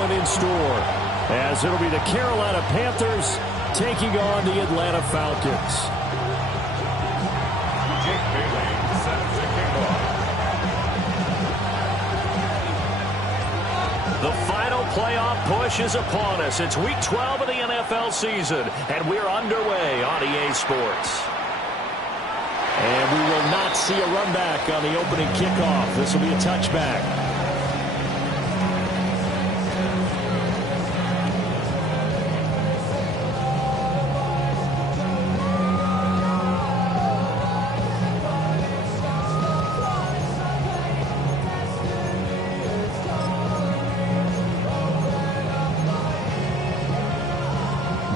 one in store, as it'll be the Carolina Panthers taking on the Atlanta Falcons. The final playoff push is upon us. It's Week 12 of the NFL season, and we're underway on EA Sports. And we will not see a run back on the opening kickoff. This will be a touchback.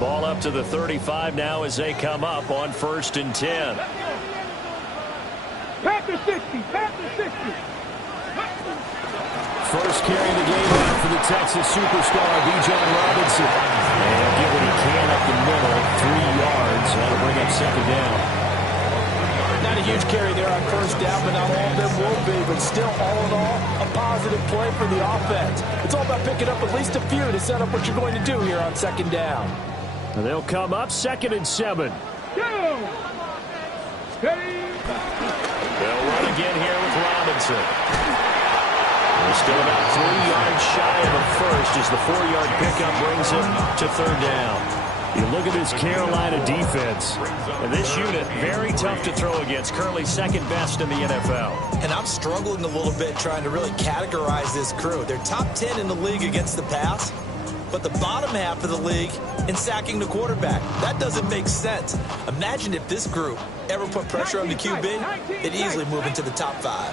Ball up to the 35 now as they come up on 1st and 10. Panther 60, Panther 60. First carry of the game out for the Texas superstar, Bijan Robinson. And get what he can up the middle, 3 yards. That'll bring up 2nd down. Not a huge carry there on 1st down, but not all of them will be. But still, all in all, a positive play for the offense. It's all about picking up at least a few to set up what you're going to do here on 2nd down. And they'll come up 2nd and 7. Go! Steady! They'll run again here with Robinson. They're still about 3 yards shy of a first as the 4-yard pickup brings him to 3rd down. You look at this Carolina defense, and this unit very tough to throw against, currently 2nd best in the NFL. And I'm struggling a little bit trying to really categorize this crew. They're top 10 in the league against the pass, but the bottom half of the league in sacking the quarterback. That doesn't make sense. Imagine if this group ever put pressure on the QB, it'd easily move into the top 5.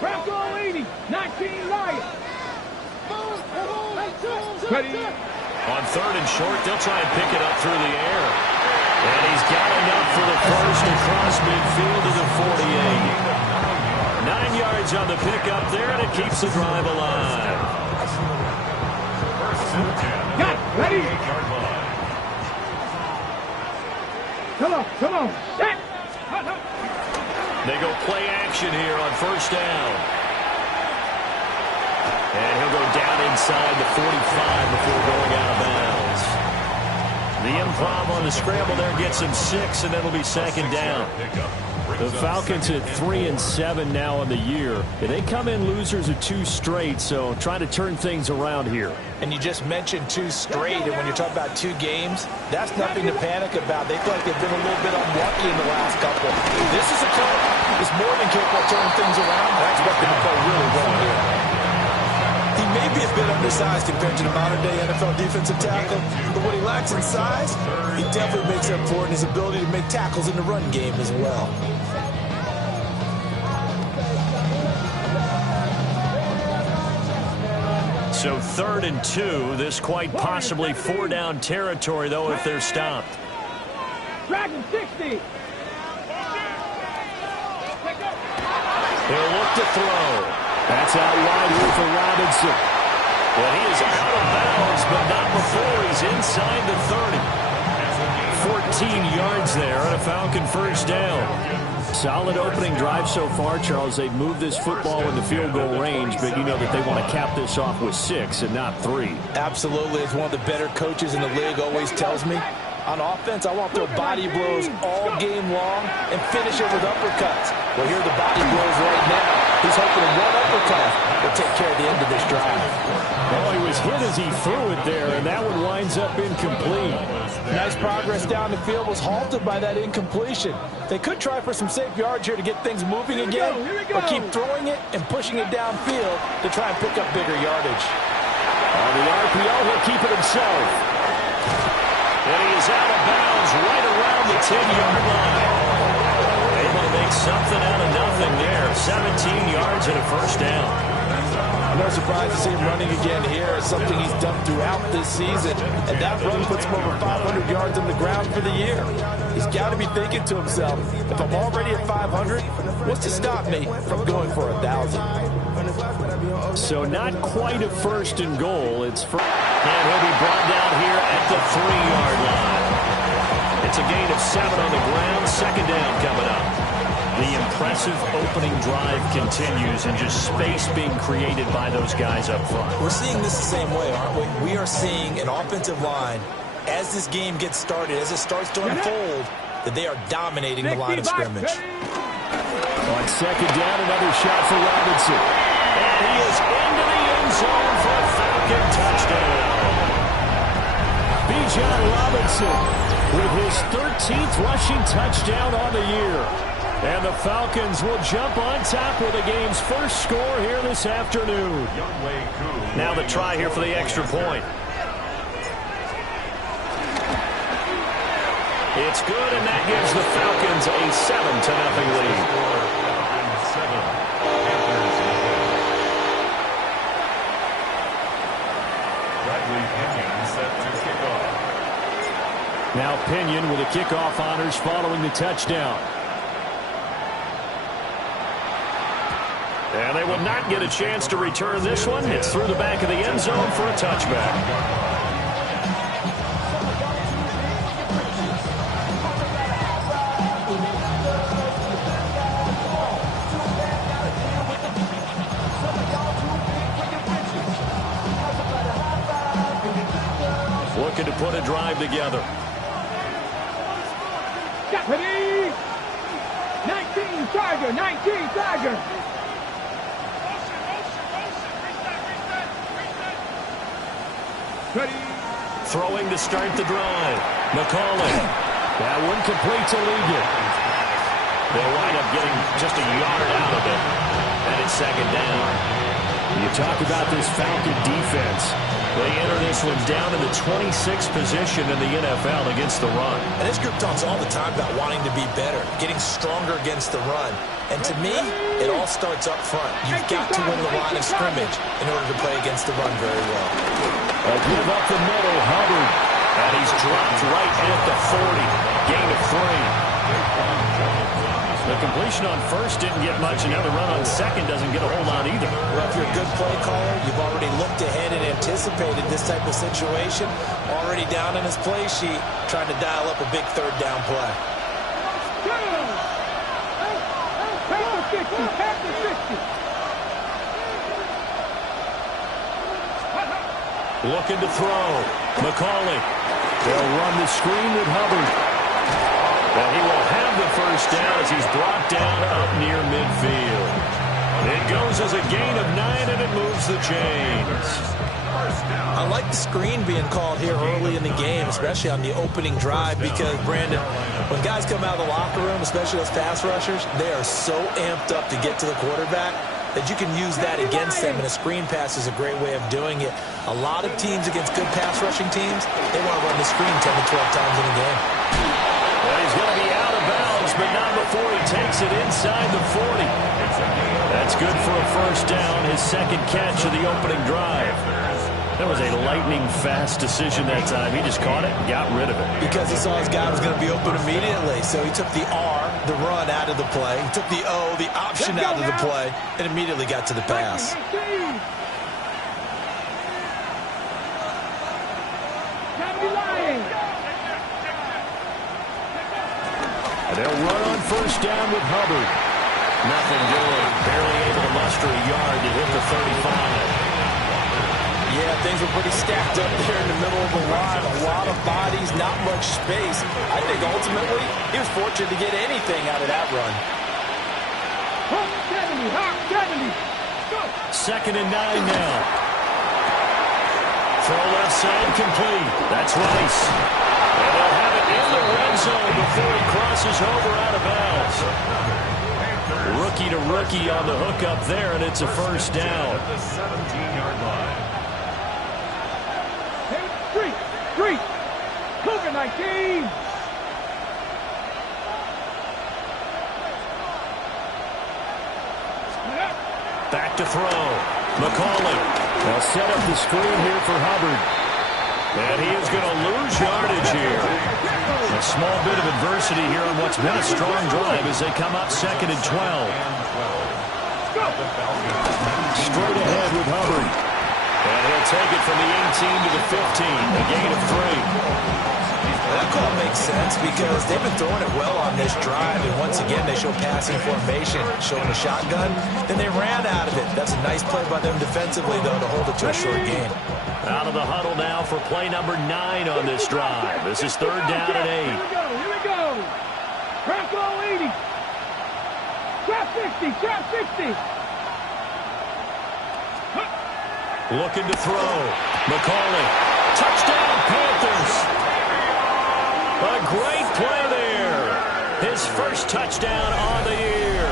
Bronco 80, 19 Lions. Ready? On 3rd and short, they'll try and pick it up through the air. And he's got enough for the first across midfield to the 48. 9 yards on the pickup there, and it keeps the drive alive. Got it. Ready? Come on, come on. They go play action here on 1st down. And he'll go down inside the 45 before going out of bounds. The improv on the scramble there gets him 6, and it'll be 2nd down. The Falcons at 3 and 7 now on the year. They come in losers of 2 straight, so trying to turn things around here. And you just mentioned 2 straight, and when you're talking about 2 games, that's nothing to panic about. They feel like they've been a little bit unlucky in the last couple. This is a club that's more than capable of turning things around. I expect them to play really well here. He may be a bit undersized compared to the modern-day NFL defensive tackle, but what he lacks in size, he definitely makes up for it in his ability to make tackles in the run game as well. So 3rd and 2, this quite possibly 4-down territory, though, if they're stopped. Dragon 60. He'll look to throw. That's out wide here for Robinson. Well, he is out of bounds, but not before he's inside the 30. 14 yards there on a Falcon 1st down. Solid opening drive so far, Charles. They've moved this football into field goal range, but you know that they want to cap this off with 6 and not 3. Absolutely. As one of the better coaches in the league always tells me, on offense, I want to throw body blows all game long and finish it with uppercuts. Well, here are the body blows right now. He's hoping one uppercut will take care of the end of this drive. Well, he was hit as he threw it there, and that one winds up incomplete. Nice progress down the field was halted by that incompletion. They could try for some safe yards here to get things moving again, or keep throwing it and pushing it downfield to try and pick up bigger yardage. On the RPO, he'll keep it himself. And he is out of bounds right around the 10-yard line. Able to make something out of nothing there. 17 yards and a 1st down. No surprise to see him running again here. It's something he's done throughout this season. And that run puts him over 500 yards on the ground for the year. He's got to be thinking to himself, if I'm already at 500, what's to stop me from going for 1,000? So not quite a 1st and goal. It's first. And he'll be brought down here at the 3-yard line. It's a gain of 7 on the ground. 2nd down coming up. The impressive opening drive continues and just space being created by those guys up front. We're seeing this the same way, aren't we? We are seeing an offensive line, as this game gets started, as it starts to unfold, that they are dominating the line of scrimmage. On second down, another shot for Robinson. And he is into the end zone for a Falcon touchdown. Bijan Robinson with his 13th rushing touchdown on the year. And the Falcons will jump on top with the game's first score here this afternoon. Now the try here for the extra point. It's good, and that gives the Falcons a 7-0 lead. Now Pinion with the kickoff honors following the touchdown. And they will not get a chance to return this one. It's through the back of the end zone for a touchback. Looking to put a drive together. Ready? 19 Tiger, 19 Tiger. Ready? Throwing to start the drive. McCauley. That one complete to Ligon. They'll wind up getting just a yard out of it. And it's second down. You talk about this Falcon defense. They enter this one down in the 26th position in the NFL against the run. And this group talks all the time about wanting to be better, getting stronger against the run. And to me, it all starts up front. You've got to win the line of scrimmage in order to play against the run very well. A give up the middle, Hubbard. And he's dropped right at the 40. Gain of 3. The completion on first didn't get much, and now the run on second doesn't get a whole lot either. Well, if you're a good play caller, you've already looked ahead and anticipated this type of situation. Already down in his play sheet, trying to dial up a big third down play. Panther 60, Panther 60. Looking to throw. McCauley. They'll run the screen with Hubbard. And he will have the first down as he's brought down up near midfield. It goes as a gain of 9, and it moves the chains. I like the screen being called here early in the game, especially on the opening drive, because, Brandon, when guys come out of the locker room, especially those pass rushers, they are so amped up to get to the quarterback that you can use that against them, and a screen pass is a great way of doing it. A lot of teams against good pass rushing teams, they want to run the screen 10 to 12 times in a game. Well, he's going to be out of bounds, but not before he takes it inside the 40. That's good for a first down, his second catch of the opening drive. That was a lightning-fast decision that time. He just caught it and got rid of it. Because he saw his guy was going to be open immediately, so he took the R, the run, out of the play. He took the O, the option, out of the play, and immediately got to the pass. They'll run on first down with Hubbard. Nothing doing. Barely able to muster a yard to hit the 35. Yeah, things were pretty stacked up there in the middle of the line. A lot of bodies, not much space. I think ultimately he was fortunate to get anything out of that run. Second and 9 now. Throw left side complete. That's Rice. And they'll have it in the red zone before he crosses over out of bounds. Rookie to rookie on the hook up there, and it's a first down. At the 17-yard line. Three. COVID-19. Back to throw. McCauley. They'll set up the screen here for Hubbard. And he is going to lose yardage here. A small bit of adversity here on what's been a strong drive as they come up second and 12. Straight ahead with Hubbard. And he'll take it from the 18 to the 15. A gain of 3. That call makes sense because they've been throwing it well on this drive, and once again they show passing formation, showing a shotgun. Then they ran out of it. That's a nice play by them defensively, though, to hold it to a short gain. Out of the huddle now for play number 9 on this drive. This is 3rd down and 8. Here we go. Trap all 80. Trap 60. Trap 60. Looking to throw. McCauley. Touchdown, Panthers. A great play there. His first touchdown on the year.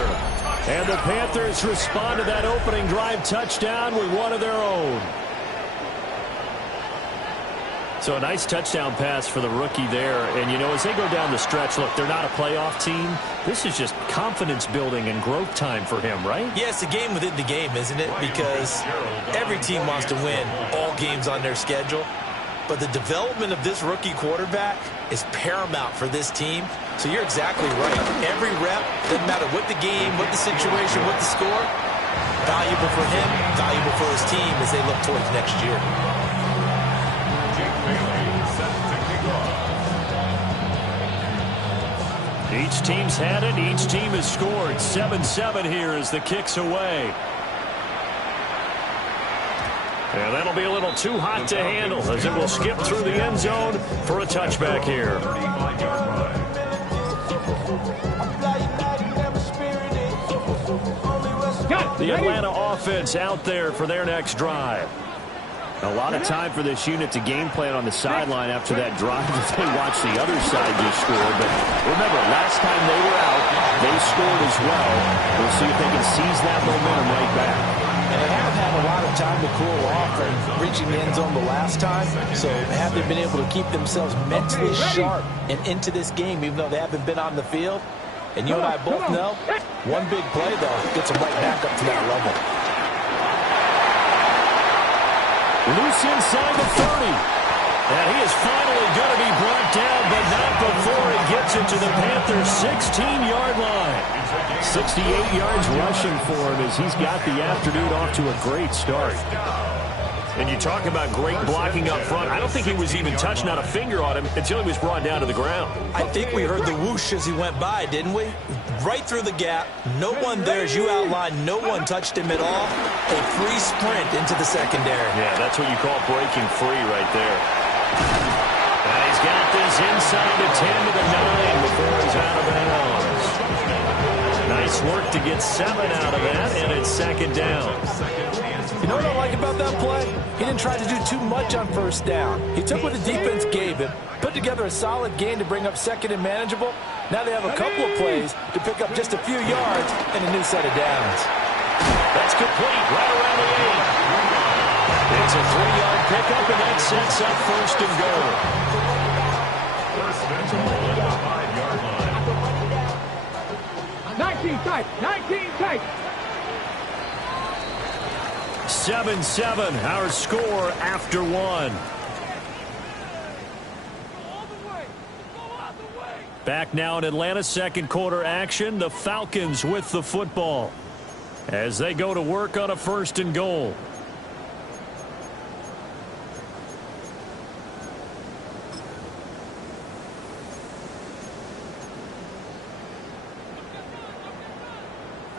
And the Panthers respond to that opening drive touchdown with one of their own. So a nice touchdown pass for the rookie there. And, you know, as they go down the stretch, look, they're not a playoff team. This is just confidence building and growth time for him, right? Yeah, it's a game within the game, isn't it? Because every team wants to win all games on their schedule. But the development of this rookie quarterback is paramount for this team. So you're exactly right. Every rep, doesn't matter what the game, what the situation, what the score, valuable for him, valuable for his team as they look towards next year. Each team's had it. Each team has scored. 7-7 here as the kick's away. And that'll be a little too hot to handle as it will skip through the end zone for a touchback here. The Atlanta offense out there for their next drive. A lot of time for this unit to game plan on the sideline after that drive as they watch the other side just score. But remember, last time they were out, they scored as well. We'll see if they can seize that momentum right back. And they have had a lot of time to cool off and reaching the end zone the last time. So have they been able to keep themselves mentally sharp and into this game, even though they haven't been on the field? And you and I both know, one big play, though, gets them right back up to that level. Loose inside the 30. And he is finally going to be brought down, but not before he gets it to the Panthers' 16-yard line. 68 yards rushing for him as he's got the afternoon off to a great start. And you talk about great blocking up front. I don't think he was even touched, not a finger on him, until he was brought down to the ground. I think we heard the whoosh as he went by, didn't we? Right through the gap. No one there, as you outlined. No one touched him at all. A free sprint into the secondary. Yeah, that's what you call breaking free right there. And he's got this inside the 10 to the 9 before he's out of bounds. Nice work to get 7 out of that, and it's 2nd down. You know what I like about that play? He didn't try to do too much on 1st down. He took what the defense gave him, put together a solid gain to bring up 2nd and manageable. Now they have a couple of plays to pick up just a few yards and a new set of downs. That's complete right around the 8. It's a 3-yard pickup, and that sets up 1st and goal. 19 tight. 19 tight. 7-7, our score after 1. Back now in Atlanta, 2nd quarter action. The Falcons with the football as they go to work on a 1st and goal.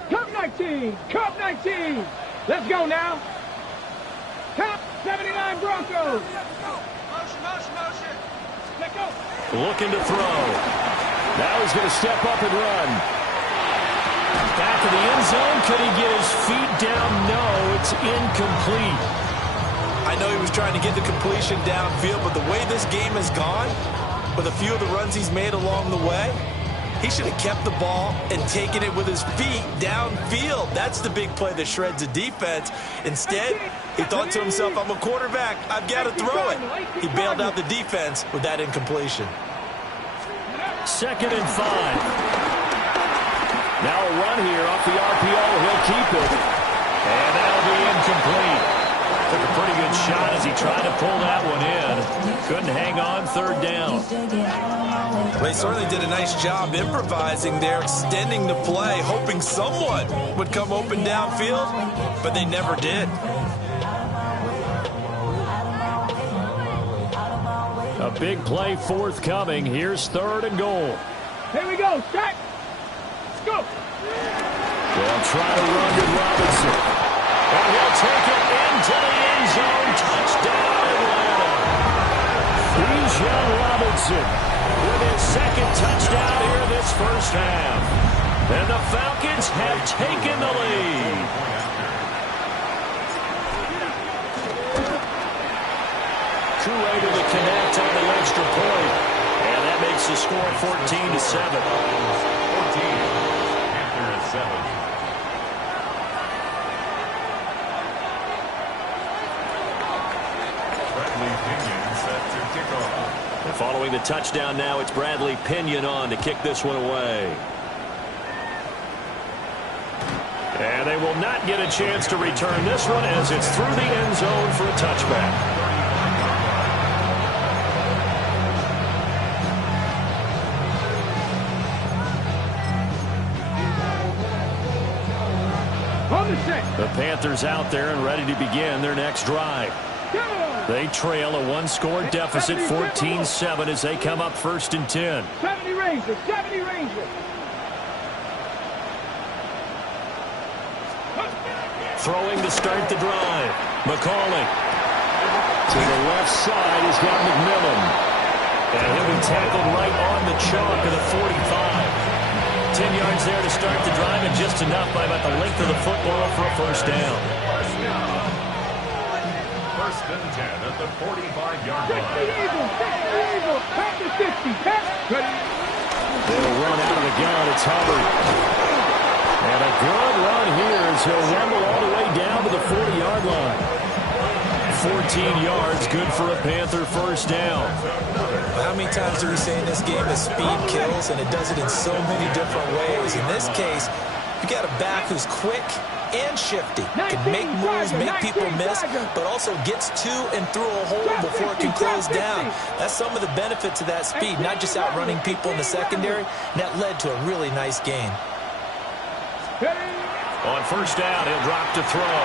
Cup 19. Cup 19. Let's go now. Top 79 Broncos. Motion. Let go. Looking to throw. Now he's going to step up and run. Back to the end zone. Could he get his feet down? No, it's incomplete. I know he was trying to get the completion downfield, but the way this game has gone, with a few of the runs he's made along the way, he should have kept the ball and taken it with his feet downfield. That's the big play that shreds the defense. Instead, he thought to himself, I'm a quarterback. I've got to throw it. He bailed out the defense with that incompletion. 2nd and 5. Now a run here off the RPO. He'll keep it. And that'll be incomplete. Took a pretty good shot as he tried to pull that one in. Couldn't hang on. 3rd down. They certainly did a nice job improvising there, extending the play, hoping someone would come open downfield, but they never did. A big play forthcoming. Here's 3rd and goal. Here we go. Jack. Let's go. They'll try to run to Robinson. And he'll take it into the end zone. Touchdown, Atlanta. Bijan Robinson with his 2nd touchdown here this first half. And the Falcons have taken the lead. True able to connect on the extra point. And that makes the score 14-7. 14 after 7. And following the touchdown now, it's Bradley Pinion on to kick this one away. And they will not get a chance to return this one as it's through the end zone for a touchback. The Panthers out there and ready to begin their next drive. They trail a 1-score deficit, 14-7, as they come up 1st and 10. 70 Rangers, 70 Rangers. Throwing to start the drive. McCauley. To the left side has got McMillan. And he'll be tackled right on the chalk of the 45. 10 yards there to start the drive, and just enough by about the length of the football for a first down. 1st and 10 at the 45-yard line. 60 Eagles, 60 Eagles, back to 60. They'll run out of the gun. It's Hubbard. And a good run here as he'll rumble all the way down to the 40-yard line. 14 yards, good for a Panther first down. How many times do we say in this game that speed kills, and it does it in so many different ways? In this case, you got a back who's quick and shifty, can make moves, make people miss, but also gets to and through a hole before it can close down. That's some of the benefits of that speed, not just outrunning people in the secondary, and that led to a really nice gain. On first down, he'll drop to throw.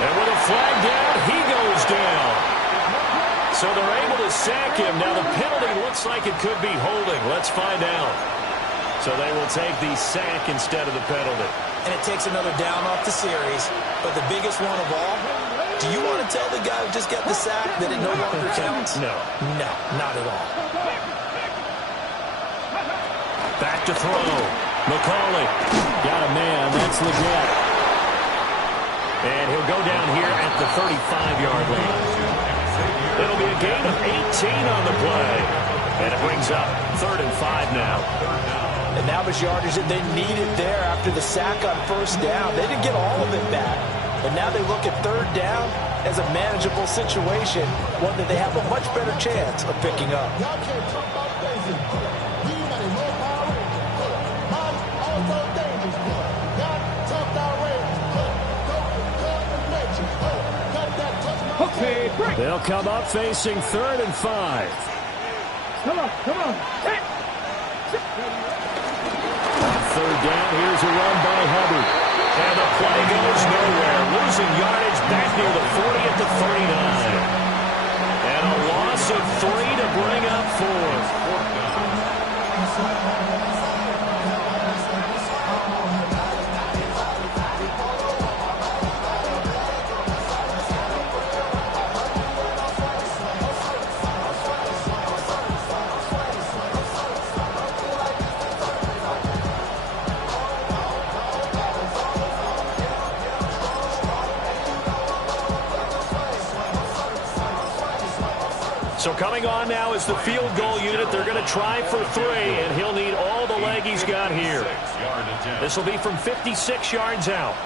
And with a flag down, he goes down. So they're able to sack him. Now the penalty looks like it could be holding. Let's find out. So they will take the sack instead of the penalty. And it takes another down off the series. But the biggest one of all, do you want to tell the guy who just got the sack that it no longer counts? No. No, not at all. Back to throw. McCauley. Got a man. That's Leggett. And he'll go down here at the 35-yard line. It'll be a gain of 18 on the play. And it brings up 3rd and 5 now. And that was yardage that they needed there after the sack on first down. They didn't get all of it back. But now they look at 3rd down as a manageable situation, one that they have a much better chance of picking up. They'll come up facing 3rd and 5. Come on, come on. On 3rd down, here's a run by Hubbard. And the play goes nowhere. Losing yardage back near the 40 at the 39. And a loss of 3 to bring up 4th. So coming on now is the field goal unit. They're going to try for 3, and he'll need all the leg he's got here. This will be from 56 yards out.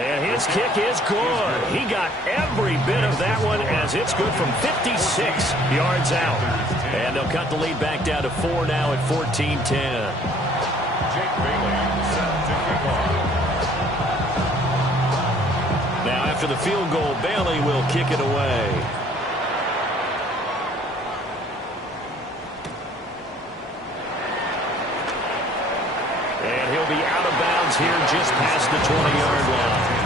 And his kick is good. He got every bit of that one as it's good from 56 yards out. And they'll cut the lead back down to 4 now at 14-10. Jake Bailey set to kick off. Now after the field goal, Bailey will kick it away. And he'll be out of bounds here just past the 20-yard line.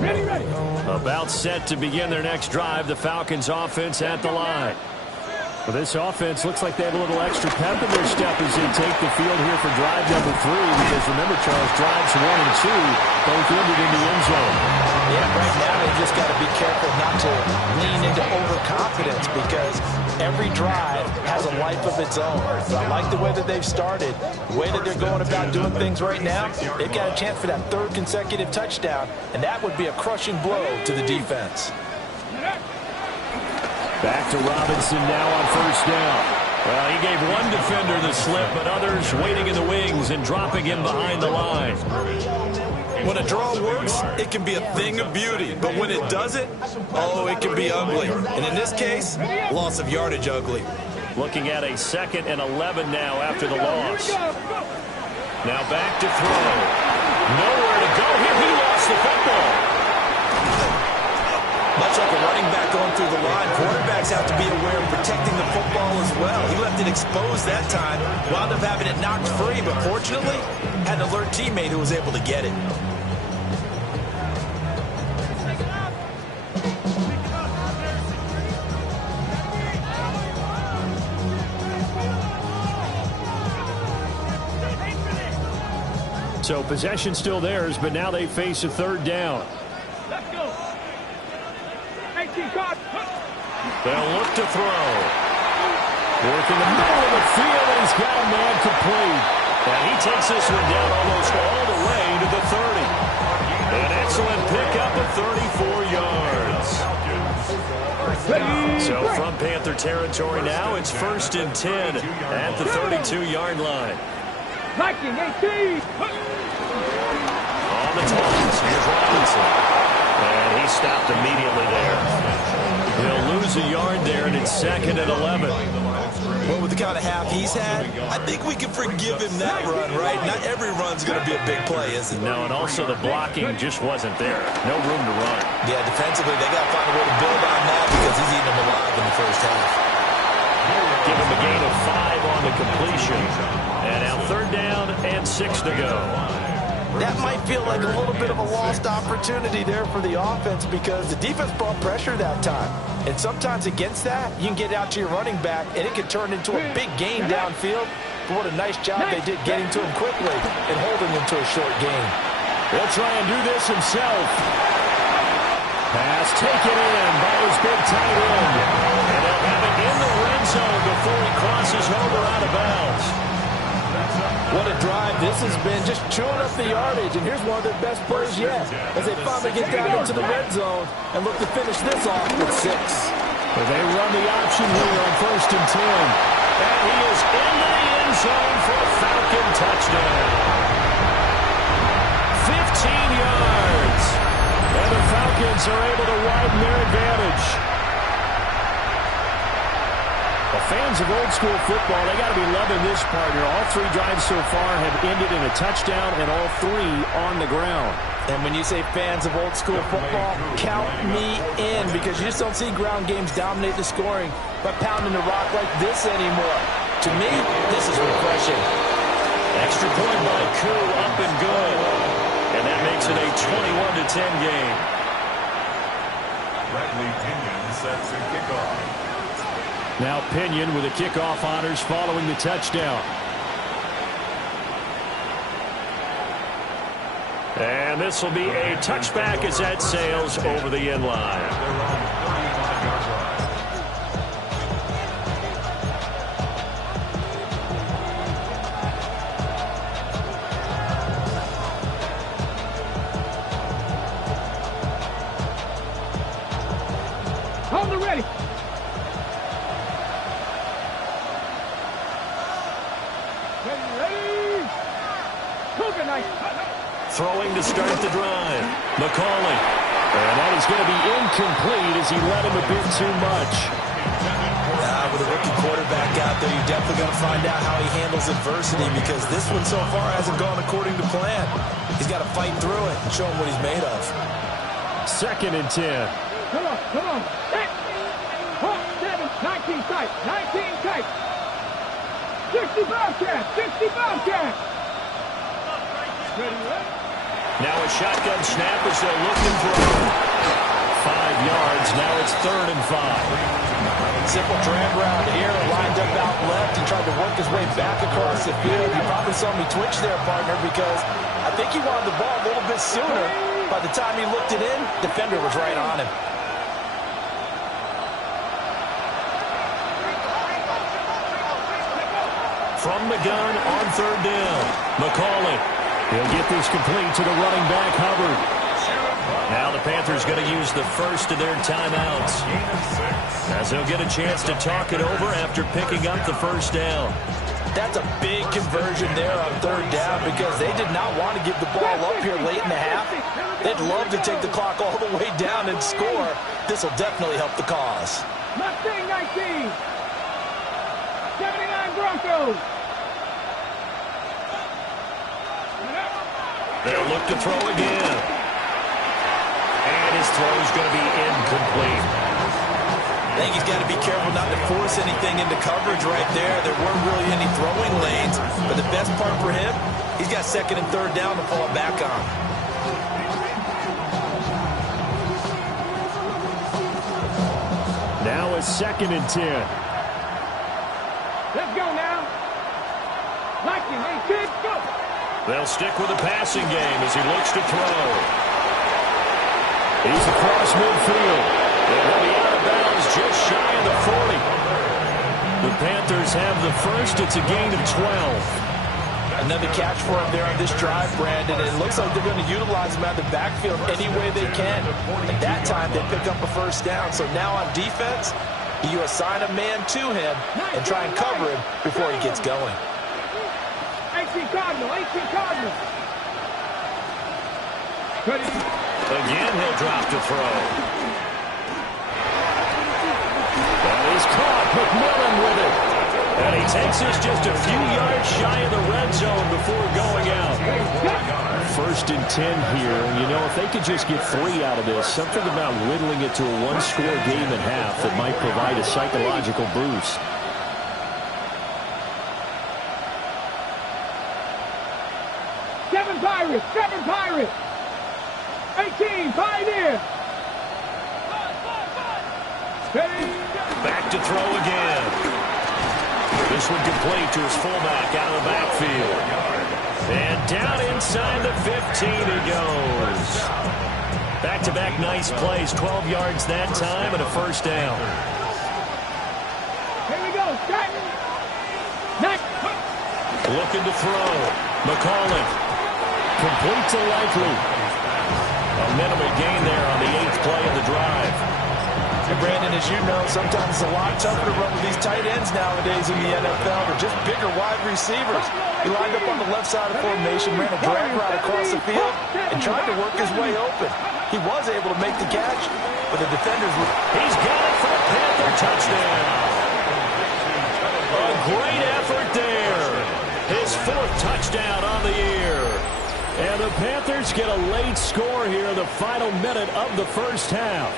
Ready, ready. About set to begin their next drive, the Falcons offense at the line. Well, this offense looks like they have a little extra pep in their step as they take the field here for drive number 3, because remember, Charles, drives 1 and 2 both ended in the end zone. Yeah, right now they just got to be careful not to lean into overconfidence, because every drive has a life of its own. So I like the way that they've started, the way that they're going about doing things right now. They've got a chance for that 3rd consecutive touchdown, and that would be a crushing blow to the defense. Back to Robinson now on 1st down. Well, he gave one defender the slip, but others waiting in the wings and dropping him behind the line. When a draw works, it can be a thing of beauty. But when it doesn't, oh, it can be ugly. And in this case, loss of yardage ugly. Looking at a 2nd and 11 now after the loss. Now back to throw. Nowhere to go here. He lost the football. Much like a running back going through the line, quarterbacks have to be aware of protecting the football as well. He left it exposed that time, wound up having it knocked free, but fortunately, had an alert teammate who was able to get it. So possession still theirs, but now they face a 3rd down. Let's go. 18 caught. They'll look to throw. Working the middle of the field, and he's got a man complete. And he takes this one down almost all the way to the 30. An excellent pickup of 34 yards. So from Panther territory now, it's 1st and 10 at the 32-yard line. Viking 18. On the toss, here's Robinson. And he stopped immediately there. He'll lose a yard there, and it's 2nd and 11. Well, with the kind of half he's had, I think we can forgive him that run, right? Not every run's going to be a big play, is it? No, and also the blocking just wasn't there. No room to run. Yeah, defensively, they got to find a way to build on that, because he's eating them alive in the first half. Give him a gain of 5 on the completion. And now 3rd down and 6 to go. That might feel like a little bit of a lost opportunity there for the offense, because the defense brought pressure that time. And sometimes against that, you can get out to your running back, and it can turn into a big gain downfield. But what a nice job they did getting to him quickly and holding him to a short gain. He'll try and do this himself. Pass taken in by his big tight end. And they'll have it in the red zone before he crosses over out of bounds. What a drive this has been, just chewing up the yardage, and here's one of their best plays yet, as they finally get down into the red zone and look to finish this off with 6. But they run the option here on 1st and 10. And he is into the end zone for a Falcon touchdown. 15 yards. And the Falcons are able to widen their advantage. Well, fans of old school football, they got to be loving this partner. All 3 drives so far have ended in a touchdown, and all 3 on the ground. And when you say fans of old school football, count me in, because you just don't see ground games dominate the scoring by pounding the rock like this anymore. To me, this is refreshing. Extra point by Koo, up and good. And that makes it a 21-10 game. Bradley Pinion set to kick off. Now Pinion with the kickoff honors following the touchdown. And this will be a touchback as that sails over the end line. Hold it ready. Throwing to start the drive. McCauley. And that is going to be incomplete as he led him a bit too much. With a rookie quarterback out there, you're definitely going to find out how he handles adversity, because this one so far hasn't gone according to plan. He's got to fight through it and show him what he's made of. 2nd and 10. Come on, come on. 7, 19 tight, 19 tight. 60 Bobcats, 60 Bobcats. Now a shotgun snap as they'll look to throw. 5 yards. Now it's 3rd and 5. Simple drag route here, lined up out left and tried to work his way back across the field. You probably saw me twitch there, partner, because I think he wanted the ball a little bit sooner. By the time he looked it in, defender was right on him. From the gun on 3rd down. McCauley. He'll get this complete to the running back, Hubbard. Now the Panthers going to use the first of their timeouts, as they'll get a chance to talk it over after picking up the 1st down. That's a big conversion there on 3rd down because they did not want to give the ball up here late in the half. They'd love to take the clock all the way down and score. This will definitely help the cause. Mustang 19. 79 Broncos. They'll look to throw again. And his throw is going to be incomplete. I think he's got to be careful not to force anything into coverage right there. There weren't really any throwing lanes. But the best part for him, he's got 2nd and 3rd down to fall back on. Now a 2nd and 10. Let's go now. Like it, hey, kid, go. They'll stick with the passing game as he looks to throw. He's across midfield. And he'll be out of bounds just shy of the 40. The Panthers have the first. It's a gain of 12. Another catch for him there on this drive, Brandon. It looks like they're going to utilize him out of the backfield any way they can. At that time, they pick up a 1st down. So now on defense, you assign a man to him and try and cover him before he gets going. 18 Cardinal, 18 Cardinal. Again, he'll drop to throw. That is caught. McMillan with it. And he takes us just a few yards shy of the red zone before going out. 1st and 10 here. You know, if they could just get 3 out of this, something about whittling it to a 1-score game at half that might provide a psychological boost. Seven Pirates. 18, Pioneer. Back to throw again. This one complete to his fullback out of the backfield. And down inside the 15 he goes. Back-to-back nice plays. 12 yards that time and a 1st down. Here we go. Looking to throw. McCauley. Complete to Likely. A minimal gain there on the 8th play of the drive. And Brandon, as you know, sometimes it's a lot tougher to run with these tight ends nowadays in the NFL. They're just bigger wide receivers. He lined up on the left side of formation, ran a drag route across the field, and tried to work his way open. He was able to make the catch, but the defenders were... He's got it for a Panther touchdown. A great effort there. His 4th touchdown on the year. And the Panthers get a late score here in the final minute of the 1st half.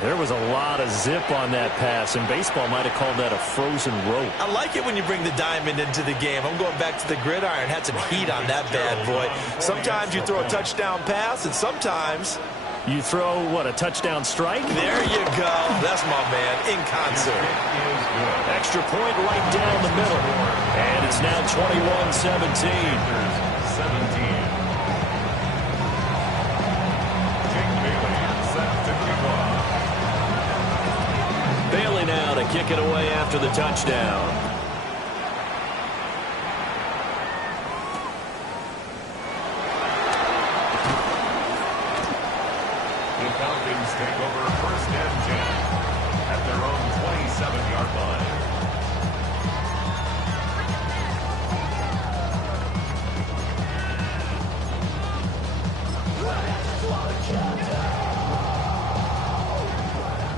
There was a lot of zip on that pass, and baseball might have called that a frozen rope. I like it when you bring the diamond into the game. I'm going back to the gridiron. Had some heat on that bad boy. Sometimes you throw a touchdown pass, and sometimes... You throw, what, a touchdown strike? There you go. That's my man, in concert. Extra point right down the middle. And it's now 21-17. Bailey now to kick it away after the touchdown. The Falcons take over 1st and 10 at their own 27-yard line.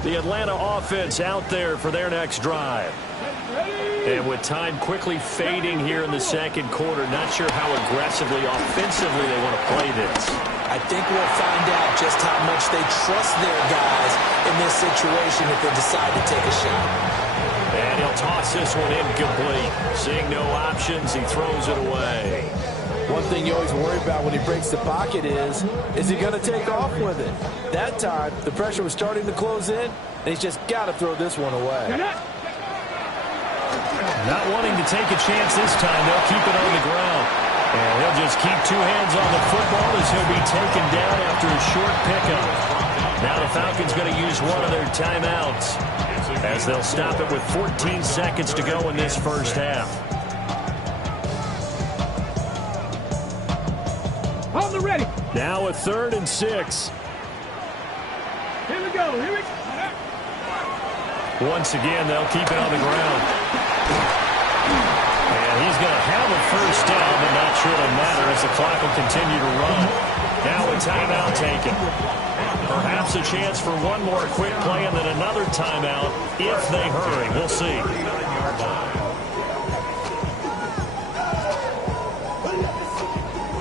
The Atlanta offense out there for their next drive. Ready? And with time quickly fading here in the second quarter, not sure how aggressively, offensively they want to play this. I think we'll find out just how much they trust their guys in this situation if they decide to take a shot. And he'll toss this one incomplete. Seeing no options, he throws it away. One thing you always worry about when he breaks the pocket is he going to take off with it? That time, the pressure was starting to close in, and he's just got to throw this one away. Not wanting to take a chance this time, they'll keep it on the ground. And he'll just keep two hands on the football as he'll be taken down after a short pickup. Now the Falcons going to use one of their timeouts as they'll stop it with 14 seconds to go in this first half. Hold the ready. Now a 3rd and 6. Here we go. Here we go. Once again, they'll keep it on the ground. And he's going to have a first down, but not sure it'll matter as the clock will continue to run. Now a timeout taken. Perhaps a chance for one more quick play and then another timeout if they hurry. We'll see.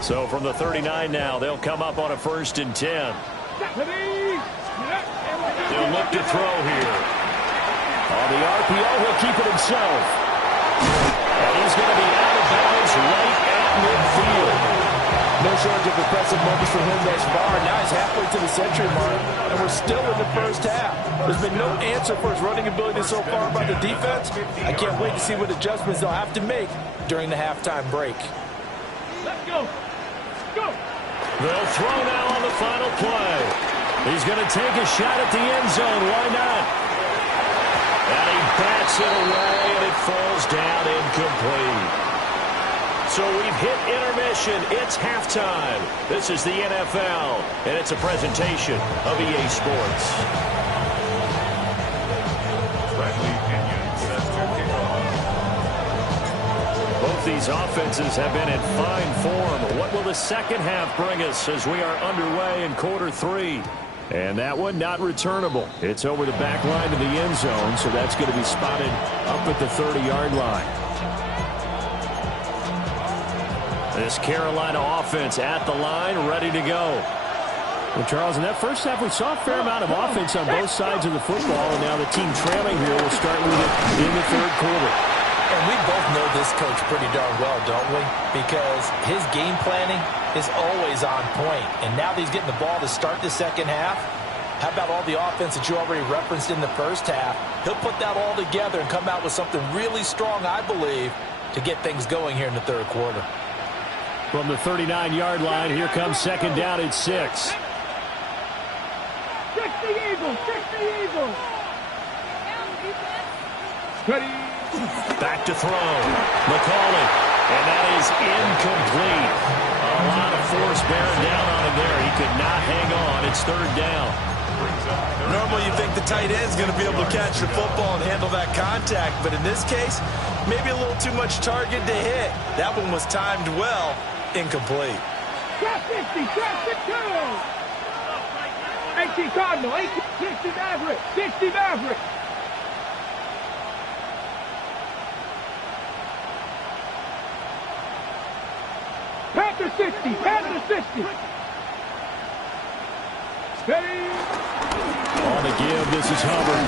So from the 39 now, they'll come up on a 1st and 10. They'll look to throw here. On the RPO, he'll keep it himself. And he's going to be out of bounds right at midfield. No shortage of impressive moments for him thus far. Now he's halfway to the century mark, and we're still in the first half. There's been no answer for his running ability so far by the defense. I can't wait to see what adjustments they'll have to make during the halftime break. Let's go. Go. They'll throw now on the final play. He's going to take a shot at the end zone. Why not? And he bats it away, and it falls down incomplete. So we've hit intermission. It's halftime. This is the NFL, and it's a presentation of EA Sports. Bradley Pinion set to kick off. Both these offenses have been in fine form. What will the second half bring us as we are underway in quarter 3? And that one not returnable. It's over the back line of the end zone, so that's going to be spotted up at the 30-yard line. This Carolina offense at the line, ready to go. Well, Charles, in that first half, we saw a fair amount of offense on both sides of the football, and now the team trailing here will start with it in the 3rd quarter. And we both know this coach pretty darn well, don't we? Because his game planning is always on point. And now that he's getting the ball to start the second half, how about all the offense that you already referenced in the first half? He'll put that all together and come out with something really strong, I believe, to get things going here in the 3rd quarter. From the 39-yard line, here comes 2nd down at 6. 60 Eagles. 60 Eagles. Ready. Back to throw. McCauley. And that is incomplete. A lot of force bearing down on him there. He could not hang on. It's 3rd down. Normally you think the tight end's going to be able to catch the football and handle that contact, but in this case, maybe a little too much target to hit. That one was timed well. Incomplete. Trap 50. Trap 52. 18 Cardinal. 60 Maverick. 60 Maverick. Panther 60. Panther 60. Ready. On the give, this is Hubbard.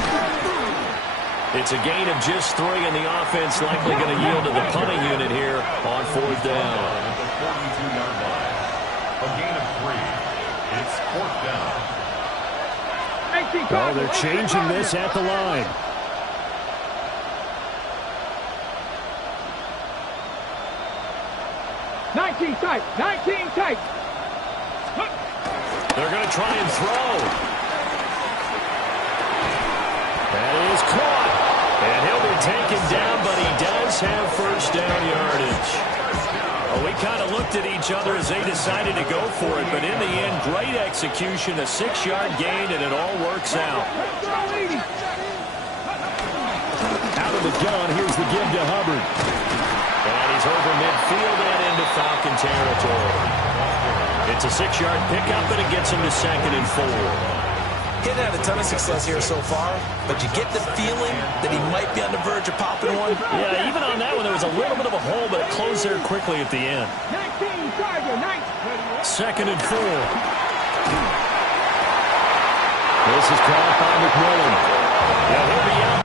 It's a gain of just 3, and the offense likely going to yield to the punting unit here on 4th down. At the 42-yard line. A gain of 3. It's 4th down. 18 Oh, they're changing this at the line. Tight. 19 tight. They're going to try and throw. That is caught. And he'll be taken down, but he does have first down yardage. Well, we kind of looked at each other as they decided to go for it, but in the end, great execution, a 6-yard gain, and it all works out. Out of the gun, here's the give to Hubbard. And he's over midfield and into Falcon territory. It's a 6-yard pickup, and it gets him to 2nd and 4. He hasn't had a ton of success here so far, but you get the feeling that he might be on the verge of popping one. Yeah, even on that one, there was a little bit of a hole, but it closed there quickly at the end. 19, Tiger, 9. Second and 4. This is caught by McMillan. Yeah, he'll be out.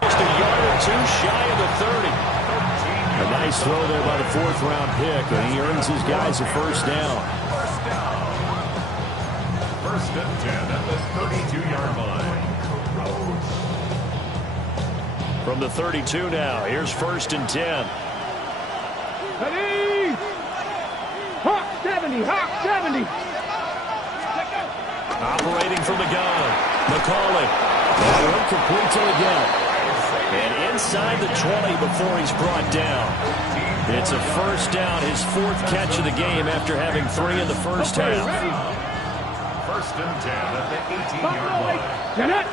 Just a yard or two shy of the 30. A nice throw there by the fourth-round pick, and he earns his guys a first down. First and 10 at the 32-yard line. From the 32 now, here's first and 10. Ready? Hawk 70, Hawk 70. Operating from the gun. McCauley. Incomplete till again. And inside the 20 before he's brought down. It's a first down, his fourth catch of the game after having 3 in the first half. First and 10 at the 18-yard line. Janet.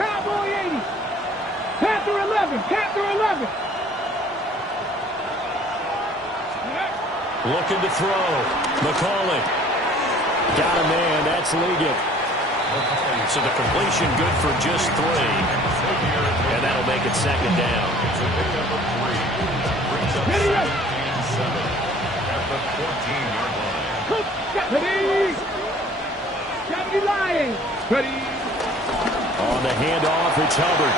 Cowboy 80. Panther 11, Panther 11. Looking to throw. McCauley. Got a man, that's Liggett. So the completion good for just 3. And that'll make it second down. It's a pickup of 3. Brings up 17-7 at the 14-yard line. Ready? 70 Lions. Ready? On the handoff, it's Hubbard.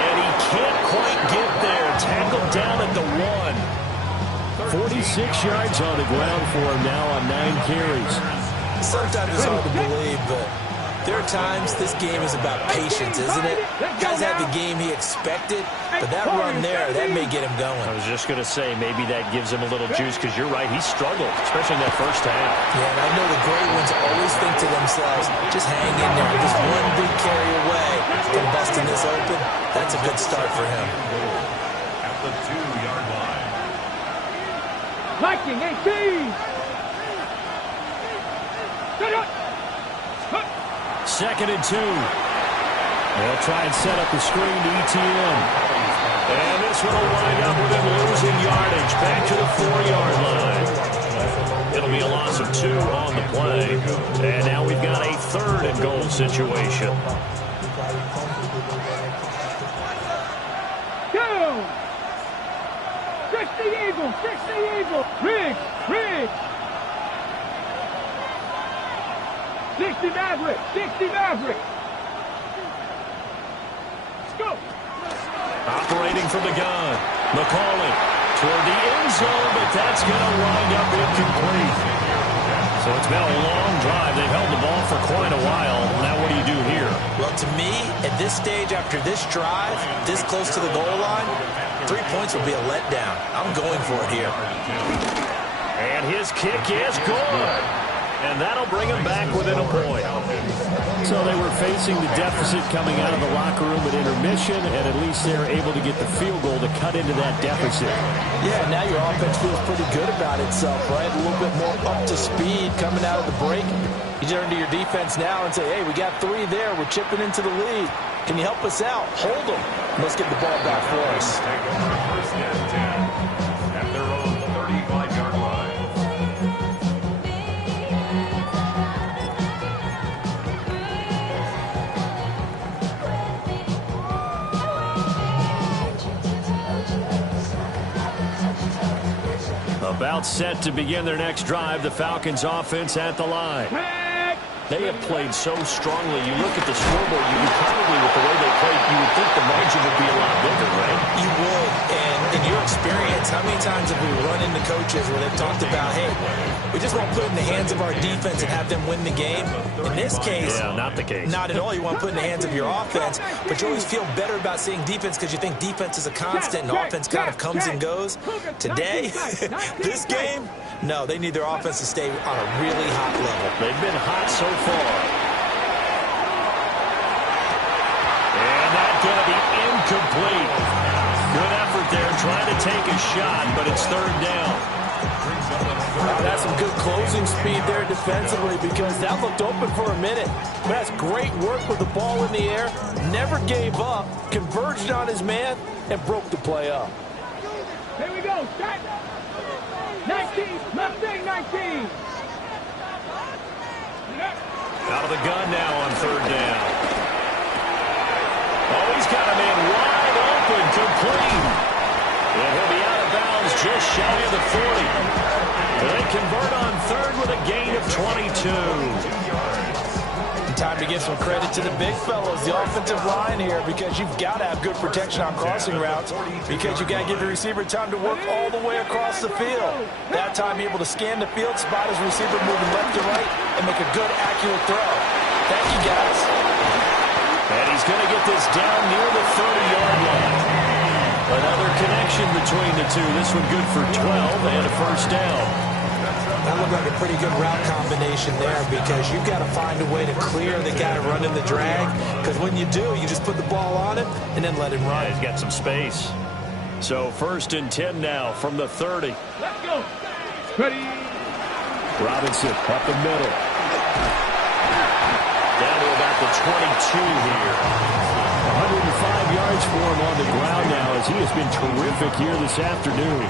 And he can't quite get there. Tackled down at the 1. 46 yards on the ground for him now on 9 carries. Sometimes it's hard to believe, but there are times this game is about patience, isn't it? Guys had the game he expected, but that run there, that may get him going. I was just going to say, maybe that gives him a little juice, because you're right, he struggled, especially in that first half. Yeah, and I know the great ones always think to themselves, just hang in there, just one big carry away from busting this open. That's a good start for him. At the 2-yard line. Viking 18. Second and 2. They'll try and set up the screen to ETN. And this one will wind up with him losing yardage back to the 4-yard line. It'll be a loss of 2 on the play. And now we've got a 3rd and goal situation. Go! 60 Eagles, 60 Eagles. Riggs, Riggs. 60 Maverick, 60 Maverick. Let's go. Operating from the gun. McCauley toward the end zone, but that's going to wind up incomplete. So it's been a long drive. They've held the ball for quite a while. Now what do you do here? Well, to me, at this stage, after this drive, this close to the goal line, 3 points would be a letdown. I'm going for it here. And his kick is good. And that'll bring him back within a point. So they were facing the deficit coming out of the locker room at intermission, and at least they were able to get the field goal to cut into that deficit. Yeah, now your offense feels pretty good about itself, right? A little bit more up to speed coming out of the break. You turn to your defense now and say, hey, we got 3 there. We're chipping into the lead. Can you help us out? Hold them. Let's get the ball back for us. Take over first and 10 at their own 35-yard line. About set to begin their next drive, the Falcons offense at the line. They have played so strongly. You look at the scoreboard, you would probably, with the way they played, you would think the margin would be a lot bigger, right? You would. And in your experience, how many times have we run into coaches where they've talked about, hey, we just want to put it in the hands of our defense and have them win the game? In this case, yeah, not the case. Not at all. You want to put it in the hands of your offense, but you always feel better about seeing defense because you think defense is a constant and offense kind of comes and goes. Today, this game, no, they need their offense to stay on a really hot level. They've been hot so far. And that's going to be incomplete. Good effort there trying to take a shot, but it's third down. That's some good closing speed there defensively because that looked open for a minute. But that's great work with the ball in the air. Never gave up, converged on his man, and broke the play up. Here we go. Start. 19. Mustang 19. Out of the gun now on third down. Oh, he's got a man wide open, complete. And he'll be out of bounds just shy of the 40. They convert on third with a gain of 22. Time to give some credit to the big fellows, the offensive line here, because you've got to have good protection on crossing routes because you've got to give the receiver time to work all the way across the field. That time, able to scan the field, spot his receiver moving left to right, and make a good, accurate throw. Thank you, guys. And he's going to get this down near the 30-yard line. Another connection between the two. This one good for 12 and a first down. That looked like a pretty good route combination there because you've got to find a way to clear the guy running the drag because when you do, you just put the ball on him and then let him run. Yeah, he's got some space. So first and 10 now from the 30. Let's go. Ready. Robinson up the middle. Down to about the 22 here. 105 yards for him on the ground now as he has been terrific here this afternoon.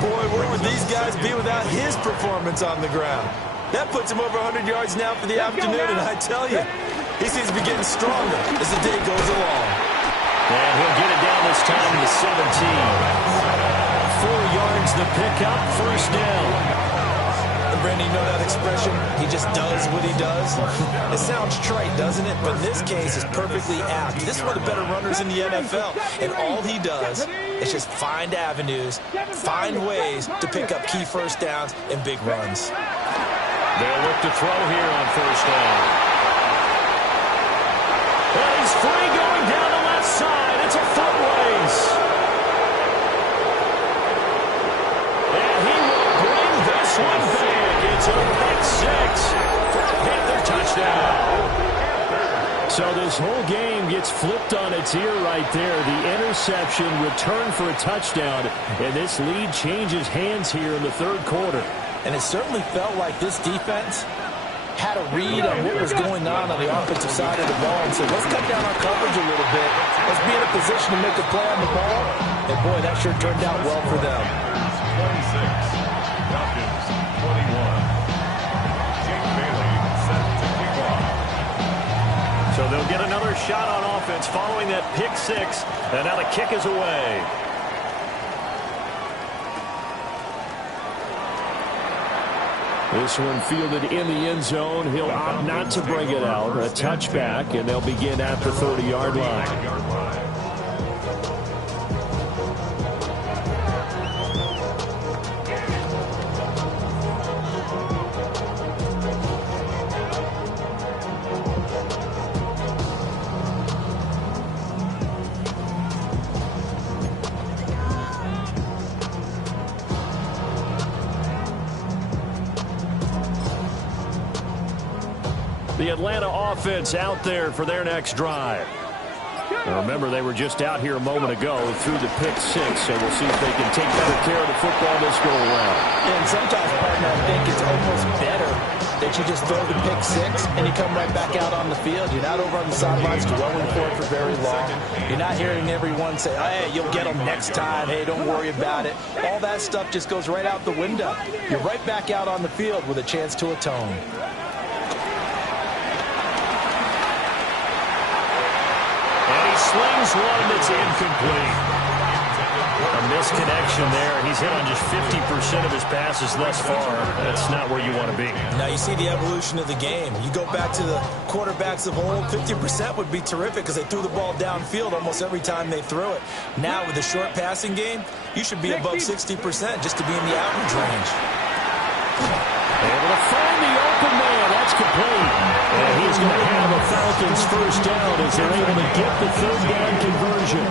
Boy, where would these guys be without his performance on the ground? That puts him over 100 yards now for the afternoon, and I tell you, he seems to be getting stronger as the day goes along. And he'll get it down this time to 17. 4 yards the pickup, first down. Brandon, you know that expression? He just does what he does. It sounds trite, doesn't it? But in this case, it's perfectly apt. This is one of the better runners in the NFL. And all he does is just find avenues, find ways to pick up key first downs and big runs. They'll look to throw here on first down. And he's free going down the left side. It's a foot race. And he will bring this one back. It's a pick six for a Panther touchdown. So this whole game gets flipped on its ear right there. The interception, return for a touchdown, and this lead changes hands here in the third quarter. And it certainly felt like this defense had a read on what was going on the offensive side of the ball and said, let's cut down our coverage a little bit. Let's be in a position to make a play on the ball. And, boy, that sure turned out well for them. 26. Falcons, 21. Jake Bailey set to kick off. So they'll get another shot on offense following that pick six. And now the kick is away. This one fielded in the end zone. He'll opt not to bring it out. A touchback, and they'll begin at the 30-yard line. The Atlanta offense out there for their next drive. Now remember, they were just out here a moment ago through the pick six, so we'll see if they can take better care of the football this go around. And sometimes, partner, I think it's almost better that you just throw the pick six and you come right back out on the field. You're not over on the sidelines dwelling for it for very long. You're not hearing everyone say, hey, you'll get them next time. Hey, don't worry about it. All that stuff just goes right out the window. You're right back out on the field with a chance to atone. Slings one that's incomplete. A misconnection there. He's hit on just 50% of his passes thus far. That's not where you want to be. Now you see the evolution of the game. You go back to the quarterbacks of old, 50% would be terrific because they threw the ball downfield almost every time they threw it. Now with the short passing game, you should be above 60% just to be in the average range. Able to find the open man. That's complete. And he's going to have a Falcons first down as they're able to get the third down conversion.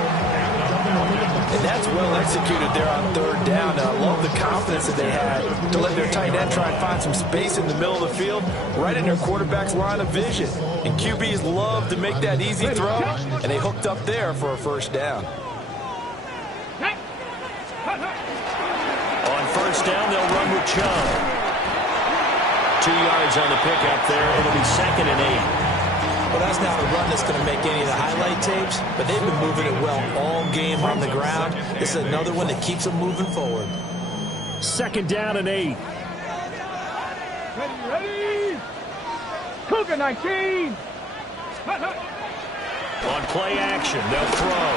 And that's well executed there on third down. Now, I love the confidence that they had to let their tight end try and find some space in the middle of the field, right in their quarterback's line of vision. And QBs love to make that easy throw, and they hooked up there for a first down. On first down, they'll run with Chubb. 2 yards on the pickup there. It'll be 2nd and 8. Well, that's not a run that's going to make any of the highlight tapes, but they've been moving it well all game on the ground. This is another one that keeps them moving forward. 2nd down and 8. Ready. Cougar 19. On play action, they'll throw.